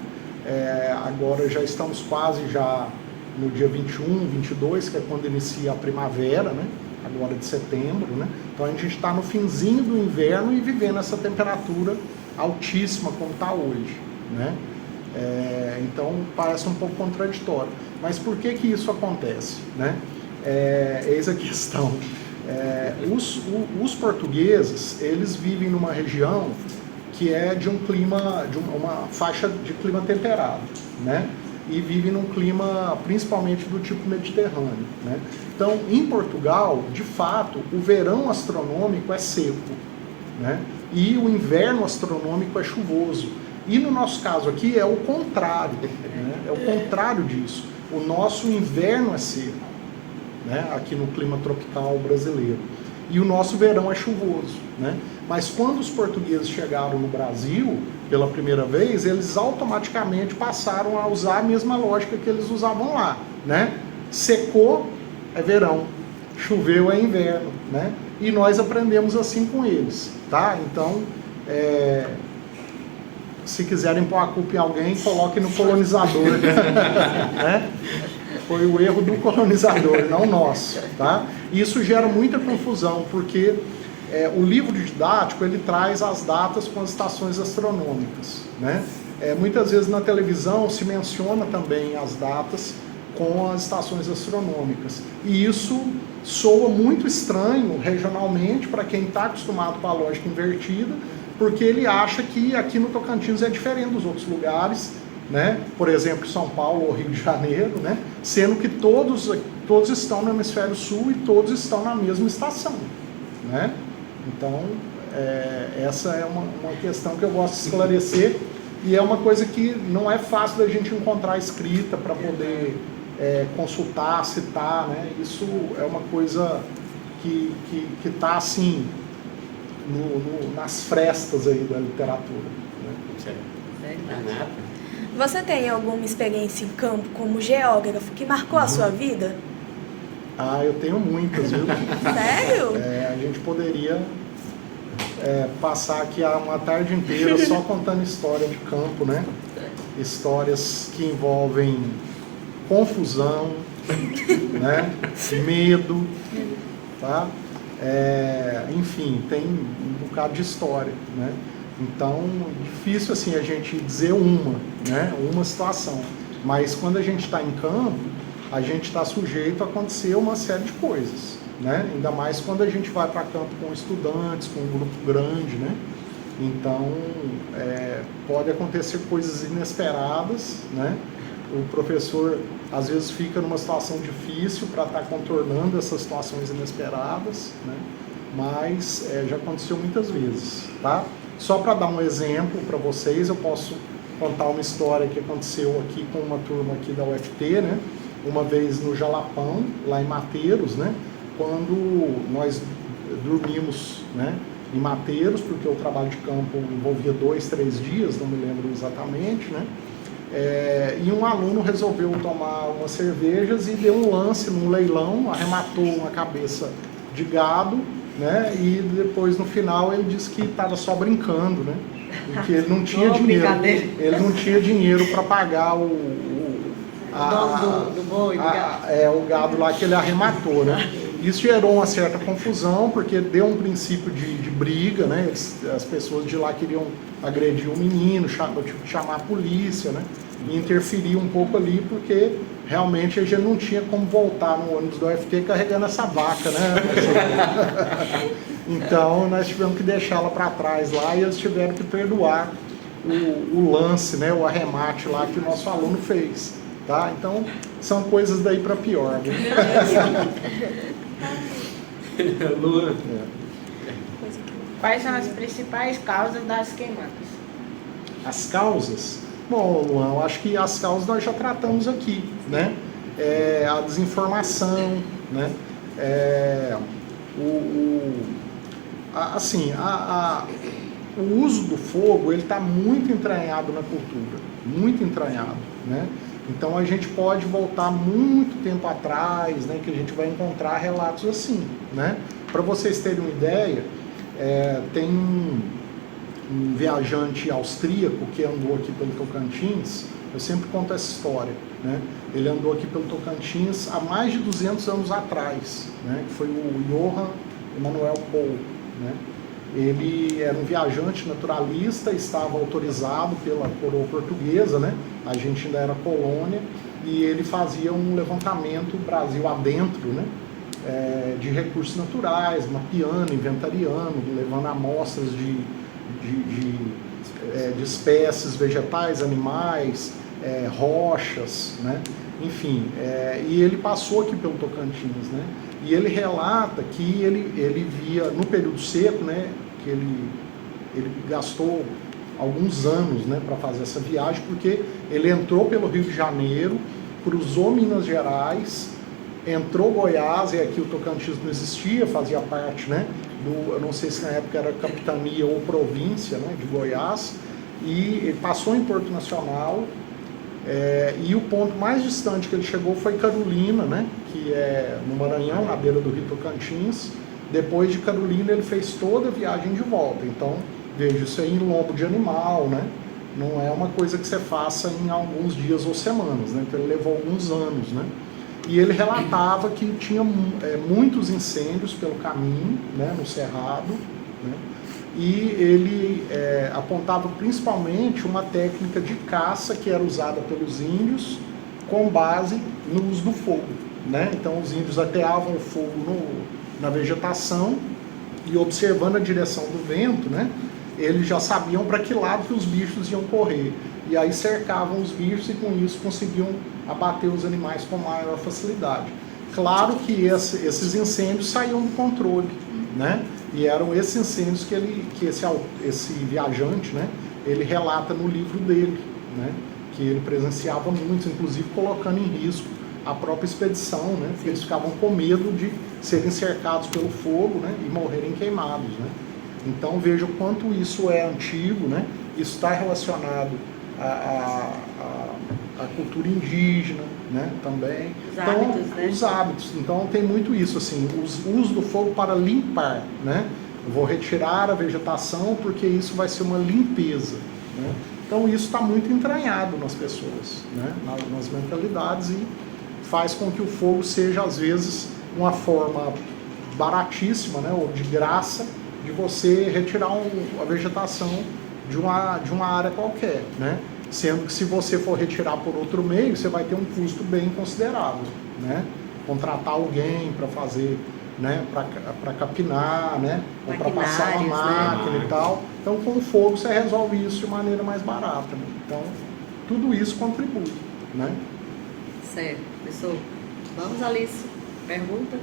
Agora já estamos quase já no dia 21, 22, que é quando inicia a primavera, né? Agora de setembro, né? Então a gente está no finzinho do inverno e vivendo essa temperatura altíssima como está hoje, né? Então parece um pouco contraditório. Mas por que isso acontece, né? Eis a questão. Os portugueses, eles vivem numa região que é de um clima, de uma faixa de clima temperado, né? e vive num clima principalmente do tipo mediterrâneo, né? Então, em Portugal, de fato, o verão astronômico é seco, né? E o inverno astronômico é chuvoso. E no nosso caso aqui é o contrário, né? É o contrário disso. O nosso inverno é seco, né? Aqui no clima tropical brasileiro. E o nosso verão é chuvoso, né? Mas quando os portugueses chegaram no Brasil, pela primeira vez, eles automaticamente passaram a usar a mesma lógica que eles usavam lá, né? Secou é verão, choveu é inverno, né? E nós aprendemos assim com eles, tá? Então, se quiserem pôr a culpa em alguém, coloquem no colonizador, né? Foi o erro do colonizador, não nosso, tá? Isso gera muita confusão, porque o livro didático, ele traz as datas com as estações astronômicas, né? Muitas vezes na televisão se menciona também as datas com as estações astronômicas. E isso soa muito estranho regionalmente para quem está acostumado com a lógica invertida, porque ele acha que aqui no Tocantins é diferente dos outros lugares, né? Por exemplo, São Paulo ou Rio de Janeiro, né? Sendo que todos estão no hemisfério sul e todos estão na mesma estação, né? Então, essa é uma questão que eu gosto de esclarecer, e é uma coisa que não é fácil da gente encontrar escrita para poder consultar, citar, né? Isso é uma coisa que está assim nas frestas aí da literatura, né? Você tem alguma experiência em campo como geógrafo que marcou a sua vida? Ah, eu tenho muitas, viu? Sério? A gente poderia passar aqui uma tarde inteira só contando história de campo, né? Histórias que envolvem confusão, né? Medo, tá? Enfim, tem um bocado de história, né? Então, difícil assim a gente dizer uma situação. Mas quando a gente está em campo, a gente está sujeito a acontecer uma série de coisas, né? Ainda mais quando a gente vai para campo com estudantes, com um grupo grande, né? Então, pode acontecer coisas inesperadas, né? O professor, às vezes, fica numa situação difícil para estar contornando essas situações inesperadas, né? Mas já aconteceu muitas vezes, tá? Só para dar um exemplo para vocês, eu posso contar uma história que aconteceu aqui com uma turma aqui da UFT, né? Uma vez no Jalapão, lá em Mateiros, né? Quando nós dormimos, né, em Mateiros, porque o trabalho de campo envolvia 2, 3 dias, não me lembro exatamente, né? E um aluno resolveu tomar umas cervejas e deu um lance num leilão, arrematou uma cabeça de gado, né? E depois no final ele disse que estava só brincando, né? Porque ele não tinha dinheiro. Ele não tinha dinheiro para pagar o gado lá que ele arrematou, né? Isso gerou uma certa confusão, porque deu um princípio de briga, né? As pessoas de lá queriam agredir o menino, chamar a polícia, né? E interferir um pouco ali, porque realmente a gente não tinha como voltar no ônibus do UFT carregando essa vaca, né? Então nós tivemos que deixá-la para trás lá e eles tiveram que perdoar o lance, né? O arremate lá que o nosso aluno fez, tá? Então são coisas daí para pior, né? Lua. Quais são as principais causas das queimadas? As causas? Bom, Luan, eu acho que as causas nós já tratamos aqui, né? A desinformação, né? O uso do fogo, ele está muito entranhado na cultura, muito entranhado, né? Então a gente pode voltar muito tempo atrás, né? Que a gente vai encontrar relatos assim, né? Para vocês terem uma ideia, tem um viajante austríaco que andou aqui pelo Tocantins. Eu sempre conto essa história, né? Ele andou aqui pelo Tocantins há mais de 200 anos atrás, né? Que foi o Johann Emanuel Pohl, né? Ele era um viajante naturalista, estava autorizado pela coroa portuguesa, né? A gente ainda era colônia, e ele fazia um levantamento Brasil adentro, né? De recursos naturais, mapeando, inventariando, levando amostras de espécies vegetais, animais, rochas, né? Enfim, e ele passou aqui pelo Tocantins, né? E ele relata que ele via, no período seco, né, que ele gastou alguns anos, né, para fazer essa viagem, porque ele entrou pelo Rio de Janeiro, cruzou Minas Gerais, entrou Goiás, e aqui o Tocantins não existia, fazia parte, né, eu não sei se na época era capitania ou província, né, de Goiás, e ele passou em Porto Nacional, e o ponto mais distante que ele chegou foi Carolina, né, que é no Maranhão, na beira do Rio Tocantins. Depois de Carolina ele fez toda a viagem de volta. Então, veja, isso aí em lombo de animal, né? Não é uma coisa que você faça em alguns dias ou semanas, né? Então ele levou alguns anos, né? E ele relatava que tinha muitos incêndios pelo caminho, né, no Cerrado, né? E ele apontava principalmente uma técnica de caça que era usada pelos índios com base no uso do fogo, né? Então os índios ateavam o fogo na vegetação e, observando a direção do vento, né, eles já sabiam para que lado que os bichos iam correr. E aí cercavam os bichos e com isso conseguiam abater os animais com maior facilidade. Claro que esses incêndios saíam do controle, né? E eram esses incêndios que esse viajante, né, ele relata no livro dele, né, que ele presenciava muito, inclusive colocando em risco a própria expedição, né, porque eles ficavam com medo de serem cercados pelo fogo, né, e morrerem queimados, né. Então veja o quanto isso é antigo, né, isso está relacionado à cultura indígena, né, também. Os hábitos. Então tem muito isso, assim, o uso do fogo para limpar, né. Eu vou retirar a vegetação porque isso vai ser uma limpeza, né. Então isso está muito entranhado nas pessoas, né, nas mentalidades, e faz com que o fogo seja, às vezes, uma forma baratíssima, né, ou de graça, de você retirar a vegetação de uma área qualquer, né? Sendo que se você for retirar por outro meio, você vai ter um custo bem considerável, né? Contratar alguém para fazer, né, para capinar, né, ou para passar uma máquina, né, e tal. Então, com o fogo você resolve isso de maneira mais barata, né? Então, tudo isso contribui, né? Certo, pessoal. Vamos, Alice. Pergunta?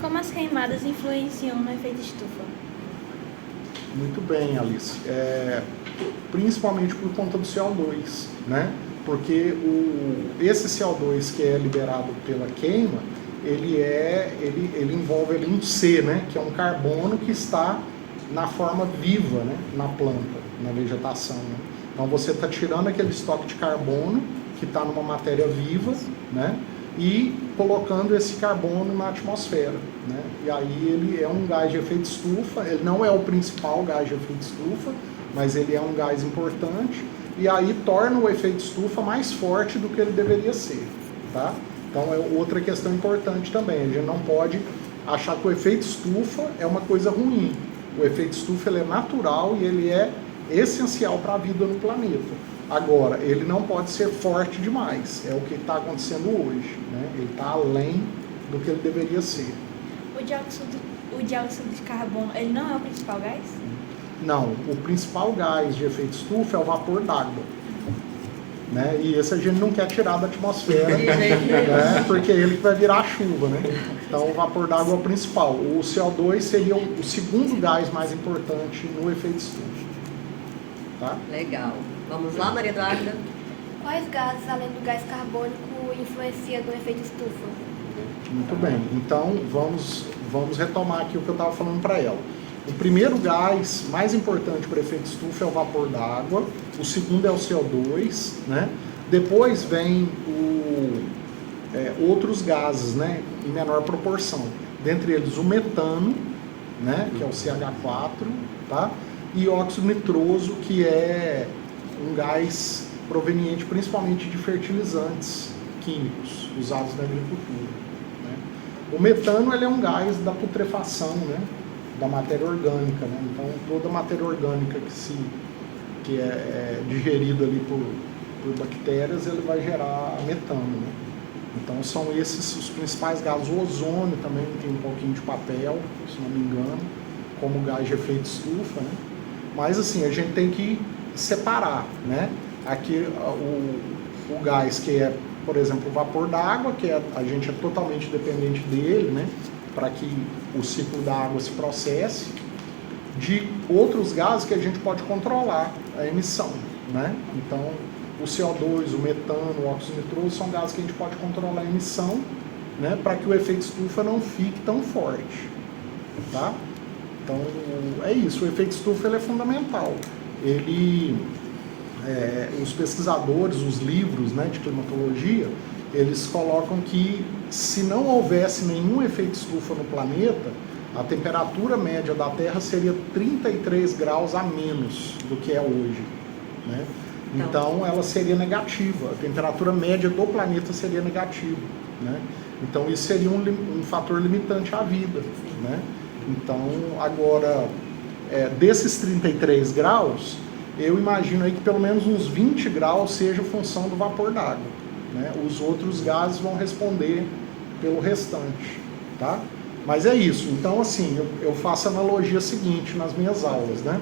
Como as queimadas influenciam no efeito estufa? Muito bem, Alice. Principalmente por conta do CO2, né? Porque esse CO2 que é liberado pela queima, ele envolve ali um C, né? Que é um carbono que está na forma viva, né? Na planta, na vegetação, né? Então você está tirando aquele estoque de carbono que está numa matéria viva, né, e colocando esse carbono na atmosfera, né? E aí ele é um gás de efeito estufa, ele não é o principal gás de efeito estufa, mas ele é um gás importante, e aí torna o efeito estufa mais forte do que ele deveria ser, tá? Então é outra questão importante também, a gente não pode achar que o efeito estufa é uma coisa ruim. O efeito estufa ele é natural e ele é essencial para a vida no planeta. Agora, ele não pode ser forte demais, é o que está acontecendo hoje, né? Ele está além do que ele deveria ser. O dióxido de carbono, ele não é o principal gás? Não, o principal gás de efeito estufa é o vapor d'água, né? E esse a gente não quer tirar da atmosfera, né? Porque ele que vai virar chuva, né? Então o vapor d'água é o principal. O CO2 seria o segundo gás mais importante no efeito estufa. Tá? Legal. Vamos lá, Maria Eduarda? Quais gases, além do gás carbônico, influenciam no efeito estufa? Muito bem. Então, vamos retomar aqui o que eu estava falando para ela. O primeiro gás mais importante para o efeito estufa é o vapor d'água. O segundo é o CO2, né? Depois vem outros gases, né, em menor proporção. Dentre eles o metano, né, que é o CH4, tá? E óxido nitroso, que é um gás proveniente principalmente de fertilizantes químicos usados na agricultura, né? O metano ele é um gás da putrefação, né, da matéria orgânica, né? Então toda a matéria orgânica que é digerida ali por bactérias, ele vai gerar metano, né? Então são esses os principais gases. O ozônio também tem um pouquinho de papel, se não me engano, como gás de efeito estufa, né? Mas assim, a gente tem que separar, né? aqui o gás que é, por exemplo, o vapor d'água, que a gente é totalmente dependente dele, né, para que o ciclo da água se processe, de outros gases que a gente pode controlar a emissão, né? Então, o CO2, o metano, o óxido nitroso são gases que a gente pode controlar a emissão, né, para que o efeito estufa não fique tão forte, tá? Então, é isso, o efeito estufa ele é fundamental. Os pesquisadores, os livros, né, de climatologia, eles colocam que se não houvesse nenhum efeito estufa no planeta, a temperatura média da Terra seria 33 graus a menos do que é hoje, né? Então, ela seria negativa, a temperatura média do planeta seria negativa, né? Então, isso seria um fator limitante à vida, né? Então, agora, desses 33 graus, eu imagino aí que pelo menos uns 20 graus seja função do vapor d'água, né? Os outros gases vão responder pelo restante, tá? Mas é isso. Então, assim, eu faço a analogia seguinte nas minhas aulas, né?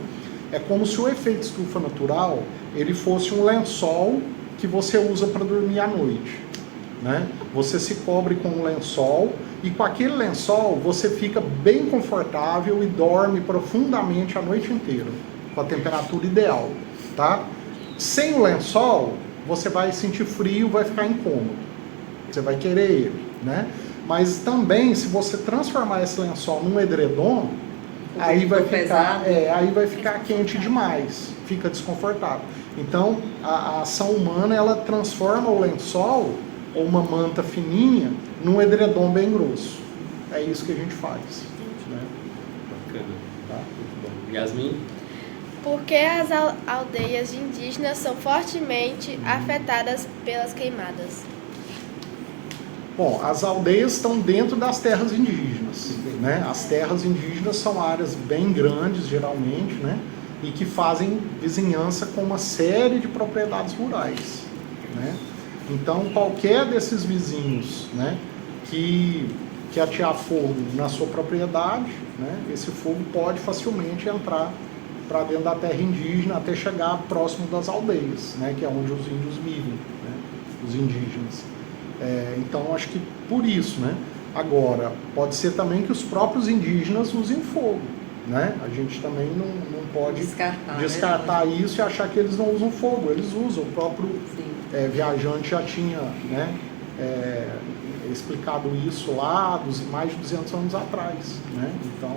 É como se o efeito estufa natural, ele fosse um lençol que você usa para dormir à noite, né? Você se cobre com um lençol e com aquele lençol você fica bem confortável e dorme profundamente a noite inteira, com a temperatura ideal, tá? Sem o lençol, você vai sentir frio, vai ficar incômodo. Você vai querer ele, né? Mas também, se você transformar esse lençol num edredom, aí vai ficar quente demais, fica desconfortável. Então, a ação humana, ela transforma o lençol, ou uma manta fininha, num edredom bem grosso. É isso que a gente faz. Né? Bacana. Tá? Muito bom. Yasmin? Por que as aldeias indígenas são fortemente afetadas pelas queimadas? Bom, as aldeias estão dentro das terras indígenas, né? As terras indígenas são áreas bem grandes, geralmente, né? E que fazem vizinhança com uma série de propriedades rurais, né? Então, qualquer desses vizinhos, né, que atear fogo na sua propriedade, né, esse fogo pode facilmente entrar para dentro da terra indígena até chegar próximo das aldeias, né, que é onde os índios vivem, né, os indígenas. Então, acho que por isso, né? Agora, pode ser também que os próprios indígenas usem fogo, né? A gente também não pode descartar né? Isso e achar que eles não usam fogo. Eles usam. O próprio viajante já tinha, né, explicado isso lá mais de 200 anos atrás, né? Então,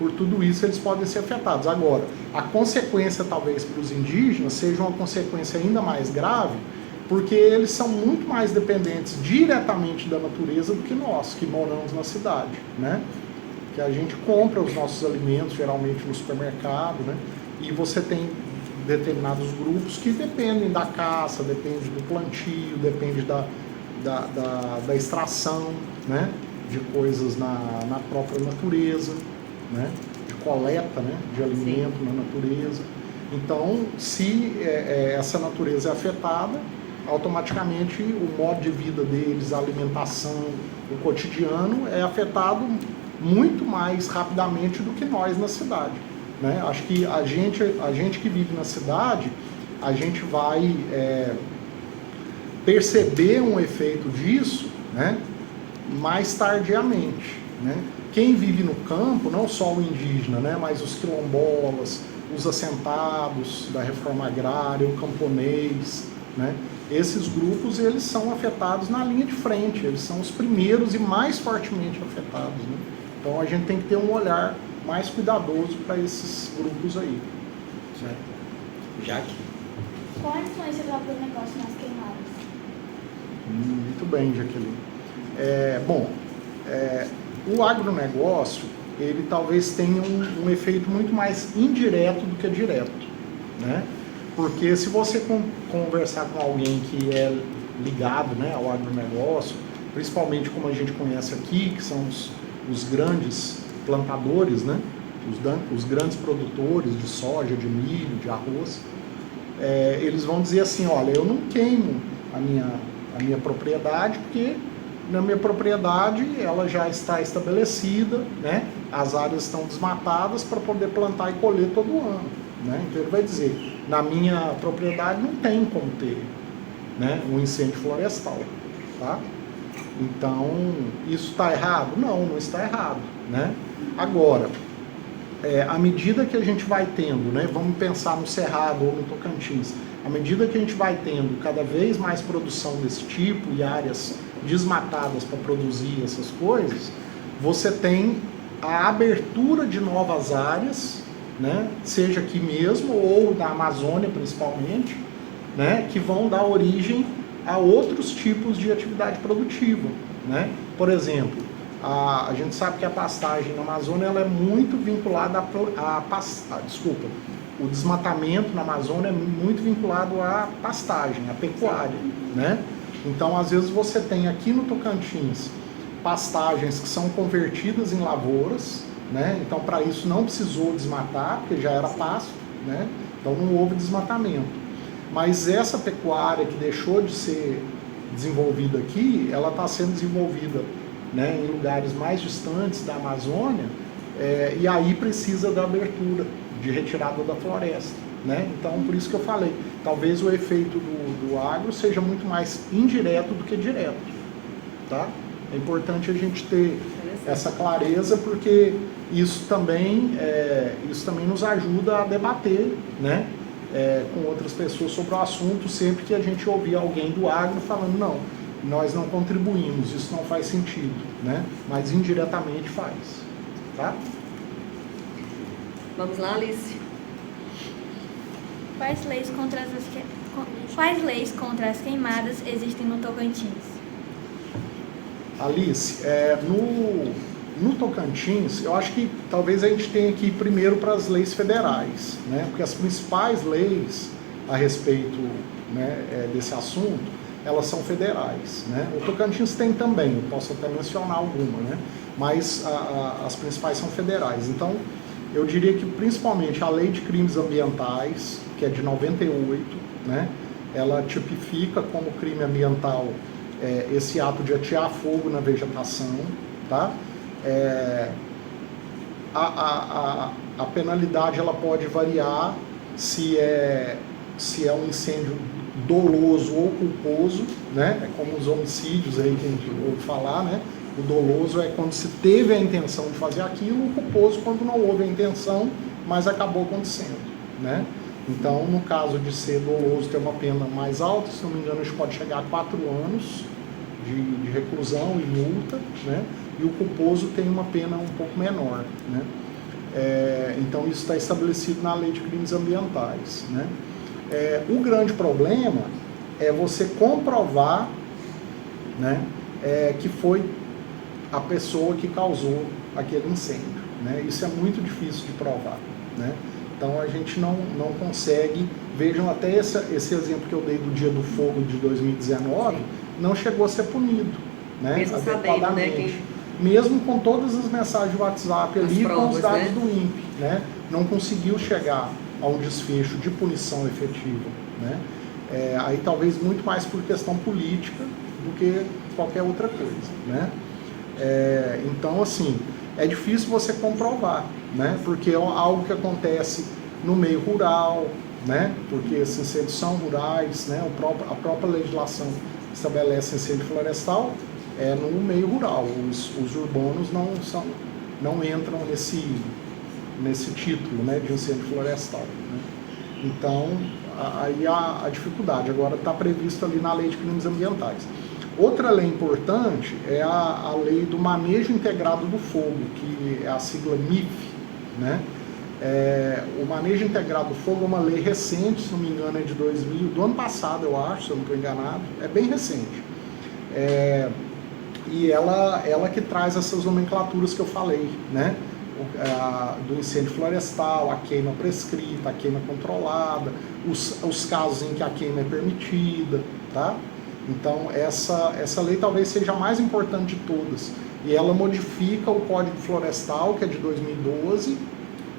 por tudo isso, eles podem ser afetados. Agora, a consequência, talvez, para os indígenas seja uma consequência ainda mais grave, porque eles são muito mais dependentes diretamente da natureza do que nós, que moramos na cidade, né? Que a gente compra os nossos alimentos, geralmente no supermercado, né? E você tem determinados grupos que dependem da caça, depende do plantio, depende da extração, né? De coisas na própria natureza, né? De coleta, né? De alimento na natureza. Então, se essa natureza é afetada, automaticamente o modo de vida deles, a alimentação, o cotidiano é afetado muito mais rapidamente do que nós na cidade, né? Acho que a gente que vive na cidade, a gente vai perceber um efeito disso, né, mais tardiamente, né? Quem vive no campo, não só o indígena, né, mas os quilombolas, os assentados da reforma agrária, o camponês, né? Esses grupos, eles são afetados na linha de frente, eles são os primeiros e mais fortemente afetados, né? Então, a gente tem que ter um olhar mais cuidadoso para esses grupos aí. Certo. Jaque? Qual a influência do agronegócio nas queimadas? Muito bem, Jaqueline. O agronegócio, ele talvez tenha um efeito muito mais indireto do que direto, né? Porque se você conversar com alguém que é ligado, né, ao agronegócio, principalmente como a gente conhece aqui, que são os grandes plantadores, né, os grandes produtores de soja, de milho, de arroz, eles vão dizer assim, olha, eu não queimo a minha propriedade, porque na minha propriedade ela já está estabelecida, né, as áreas estão desmatadas para poder plantar e colher todo ano. né? Então ele vai dizer, na minha propriedade não tem como ter, né, um incêndio florestal, tá? Então, isso está errado? Não, não está errado, né? Agora, à medida que a gente vai tendo, né, vamos pensar no Cerrado ou no Tocantins, à medida que a gente vai tendo cada vez mais produção desse tipo e áreas desmatadas para produzir essas coisas, você tem a abertura de novas áreas, né, seja aqui mesmo ou na Amazônia principalmente, né, que vão dar origem a outros tipos de atividade produtiva, né? Por exemplo, a gente sabe que a pastagem na Amazônia ela é muito vinculada o desmatamento na Amazônia é muito vinculado à pastagem, à pecuária, né? Então, às vezes você tem aqui no Tocantins pastagens que são convertidas em lavouras, né? Então, para isso não precisou desmatar, porque já era pasto, né? Então não houve desmatamento. Mas essa pecuária que deixou de ser desenvolvida aqui, ela está sendo desenvolvida, né, em lugares mais distantes da Amazônia, e aí precisa da abertura, de retirada da floresta, né? Então, por isso que eu falei, talvez o efeito do agro seja muito mais indireto do que direto, tá? É importante a gente ter essa clareza, porque isso também nos ajuda a debater, né, com outras pessoas sobre o assunto, sempre que a gente ouvir alguém do agro falando, não, nós não contribuímos, isso não faz sentido, né? Mas indiretamente faz, tá? Vamos lá, Alice. Quais leis contra as queimadas existem no Tocantins? Alice, no Tocantins, eu acho que talvez a gente tenha que ir primeiro para as leis federais, né? Porque as principais leis a respeito, né, desse assunto, elas são federais, né? O Tocantins tem também, eu posso até mencionar alguma, né? Mas as principais são federais. Então, eu diria que principalmente a Lei de Crimes Ambientais, que é de 98, né? Ela tipifica como crime ambiental esse ato de atear fogo na vegetação, tá? A penalidade ela pode variar se é um incêndio doloso ou culposo, né? É como os homicídios aí que a gente ouve falar, né? O doloso é quando se teve a intenção de fazer aquilo, o culposo quando não houve a intenção, mas acabou acontecendo, né? Então, no caso de ser doloso, ter uma pena mais alta, se não me engano, a gente pode chegar a 4 anos de reclusão e multa, né? E o culposo tem uma pena um pouco menor, né? Então, isso está estabelecido na Lei de Crimes Ambientais, né? O grande problema é você comprovar, né, que foi a pessoa que causou aquele incêndio, né? Isso é muito difícil de provar, né? Então a gente não consegue. Vejam até esse exemplo que eu dei do Dia do Fogo de 2019, não chegou a ser punido, né? Mesmo sabendo, né, mesmo com todas as mensagens de WhatsApp ali, provas, com os dados, né, do INPE, né? Não conseguiu chegar a um desfecho de punição efetiva, né? Aí talvez muito mais por questão política do que qualquer outra coisa, né? Então, assim, é difícil você comprovar, né? Porque é algo que acontece no meio rural, né? Porque esses incêndios são rurais, né? A própria legislação estabelece incêndio florestal no meio rural. Os urbanos não entram nesse título, né, de incêndio florestal, né? Então, aí a dificuldade. Agora está previsto ali na Lei de Crimes Ambientais. Outra lei importante é a Lei do Manejo Integrado do Fogo, que é a sigla MIF, né? O Manejo Integrado do Fogo é uma lei recente, se não me engano é de 2000, do ano passado eu acho, se eu não estou enganado, é bem recente. E ela que traz essas nomenclaturas que eu falei, né? Do incêndio florestal, a queima prescrita, a queima controlada, os casos em que a queima é permitida, tá? Então, essa lei talvez seja a mais importante de todas. E ela modifica o Código Florestal, que é de 2012,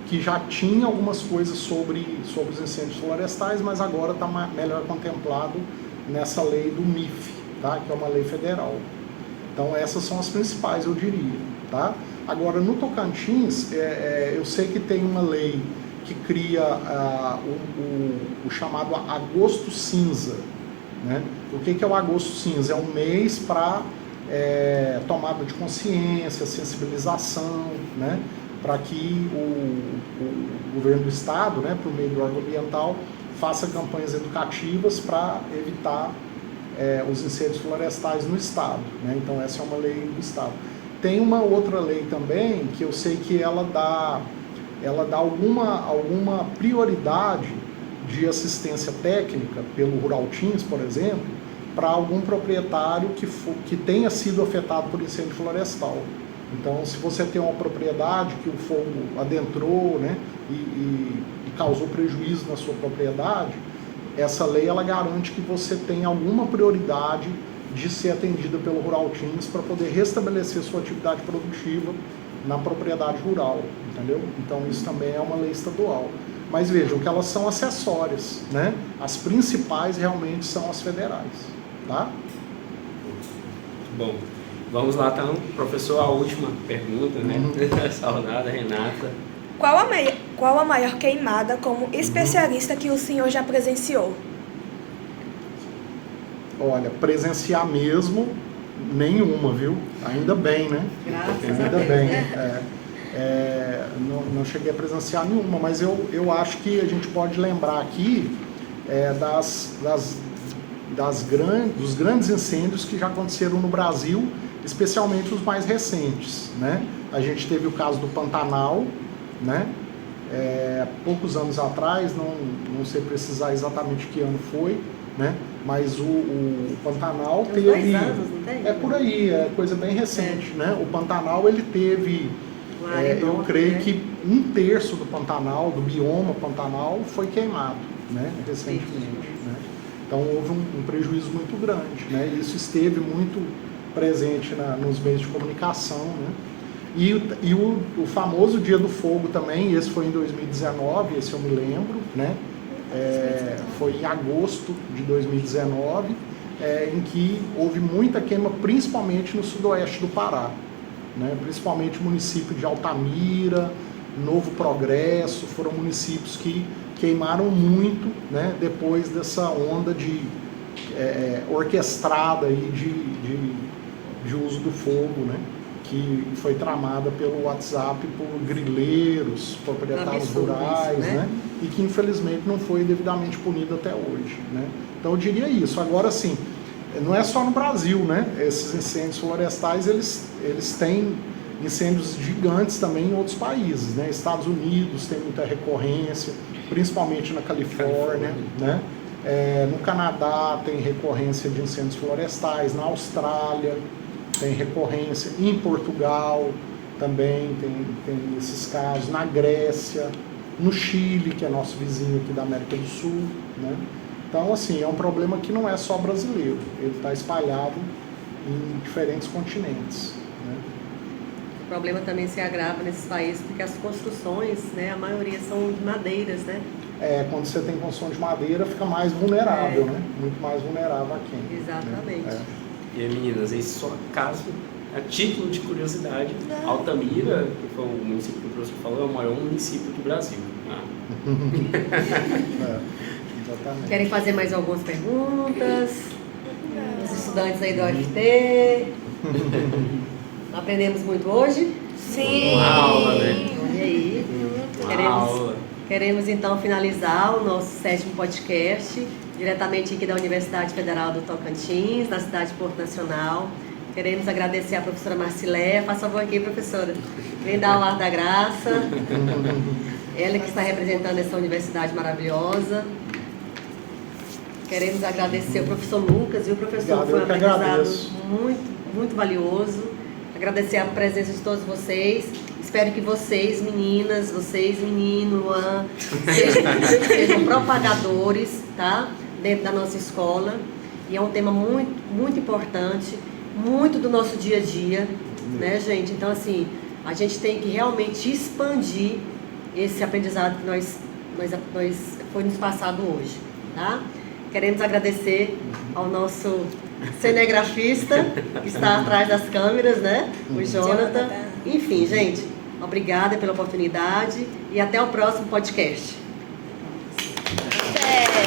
que já tinha algumas coisas sobre os incêndios florestais, mas agora está melhor contemplado nessa lei do MIF, tá? Que é uma lei federal. Então, essas são as principais, eu diria, tá? Agora, no Tocantins, eu sei que tem uma lei que que cria o chamado agosto cinza, né? O que é o agosto cinza? É um mês para tomada de consciência, sensibilização, né? Para que o governo do estado, né, por meio do órgão ambiental, faça campanhas educativas para evitar os incêndios florestais no estado, né? Então essa é uma lei do estado. Tem uma outra lei também que eu sei que ela dá alguma prioridade de assistência técnica pelo Rural Teams, por exemplo, para algum proprietário que tenha sido afetado por incêndio florestal. Então, se você tem uma propriedade que o fogo adentrou, né, e causou prejuízo na sua propriedade, essa lei ela garante que você tem alguma prioridade de ser atendida pelo Rural Teams para poder restabelecer sua atividade produtiva na propriedade rural, entendeu? Então, isso também é uma lei estadual. Mas vejam que elas são acessórias, né? As principais realmente são as federais, tá? Bom, vamos lá então, professor, a última pergunta, né? Saudada, Renata. Qual a maior queimada como especialista que o senhor já presenciou? Olha, presenciar mesmo, nenhuma, viu? Ainda bem, né? Graças Ainda a Deus, bem. né? Não cheguei a presenciar nenhuma, mas eu acho que a gente pode lembrar aqui dos grandes incêndios que já aconteceram no Brasil, especialmente os mais recentes, né? A gente teve o caso do Pantanal, né? Poucos anos atrás, não sei precisar exatamente que ano foi, né? Mas o Pantanal teve... 2 anos, não tem? É por aí, é coisa bem recente, né? O Pantanal, ele teve, eu creio que 1/3 do Pantanal, do bioma Pantanal, foi queimado, né? Recentemente, né? Então houve um prejuízo muito grande, né? E isso esteve muito presente nos meios de comunicação, né? E o famoso Dia do Fogo também, esse foi em 2019, esse eu me lembro, né? Foi em agosto de 2019, em que houve muita queima, principalmente no sudoeste do Pará, né? Principalmente o município de Altamira, Novo Progresso, foram municípios que queimaram muito, né? Depois dessa onda orquestrada aí de uso do fogo, né? Que foi tramada pelo WhatsApp por grileiros, proprietários rurais, isso, né? E que infelizmente não foi devidamente punido até hoje, né? Então eu diria isso. Agora sim, não é só no Brasil, né? Esses incêndios florestais, eles têm incêndios gigantes também em outros países, né? Estados Unidos tem muita recorrência, principalmente na Califórnia, né? No Canadá tem recorrência de incêndios florestais, na Austrália tem recorrência, em Portugal também tem esses casos, na Grécia, no Chile, que é nosso vizinho aqui da América do Sul, né? Então, assim, é um problema que não é só brasileiro, ele está espalhado em diferentes continentes, né? O problema também se agrava nesses países porque as construções, né, a maioria são de madeiras, né? Quando você tem construção de madeira, fica mais vulnerável, né? Muito mais vulnerável a quem. Exatamente. Né? E aí, meninas, esse só caso, a título de curiosidade, Altamira, que foi o município que o professor falou, é o maior município do Brasil. Exatamente. Querem fazer mais algumas perguntas? Os estudantes aí do UFT. Aprendemos muito hoje? Sim! Uma aula, né? Olha aí. Queremos então finalizar o nosso 7º podcast, diretamente aqui da Universidade Federal do Tocantins, na cidade de Porto Nacional. Queremos agradecer a professora Marcileia. Faça favor aqui, professora. Vem dar o ar da graça. Ela que está representando essa universidade maravilhosa. Queremos agradecer o professor Lucas, viu, professor? Foi um aprendizado muito, muito valioso. Agradecer a presença de todos vocês. Espero que vocês, meninas, vocês, menino, Luan, sejam propagadores, tá? Dentro da nossa escola. E é um tema muito, muito importante, muito do nosso dia a dia, né, gente? Então, assim, a gente tem que realmente expandir esse aprendizado que foi nos passado hoje, tá? Queremos agradecer ao nosso cinegrafista, que está atrás das câmeras, né? O Jonathan. Enfim, gente, Obrigada pela oportunidade e até o próximo podcast. É.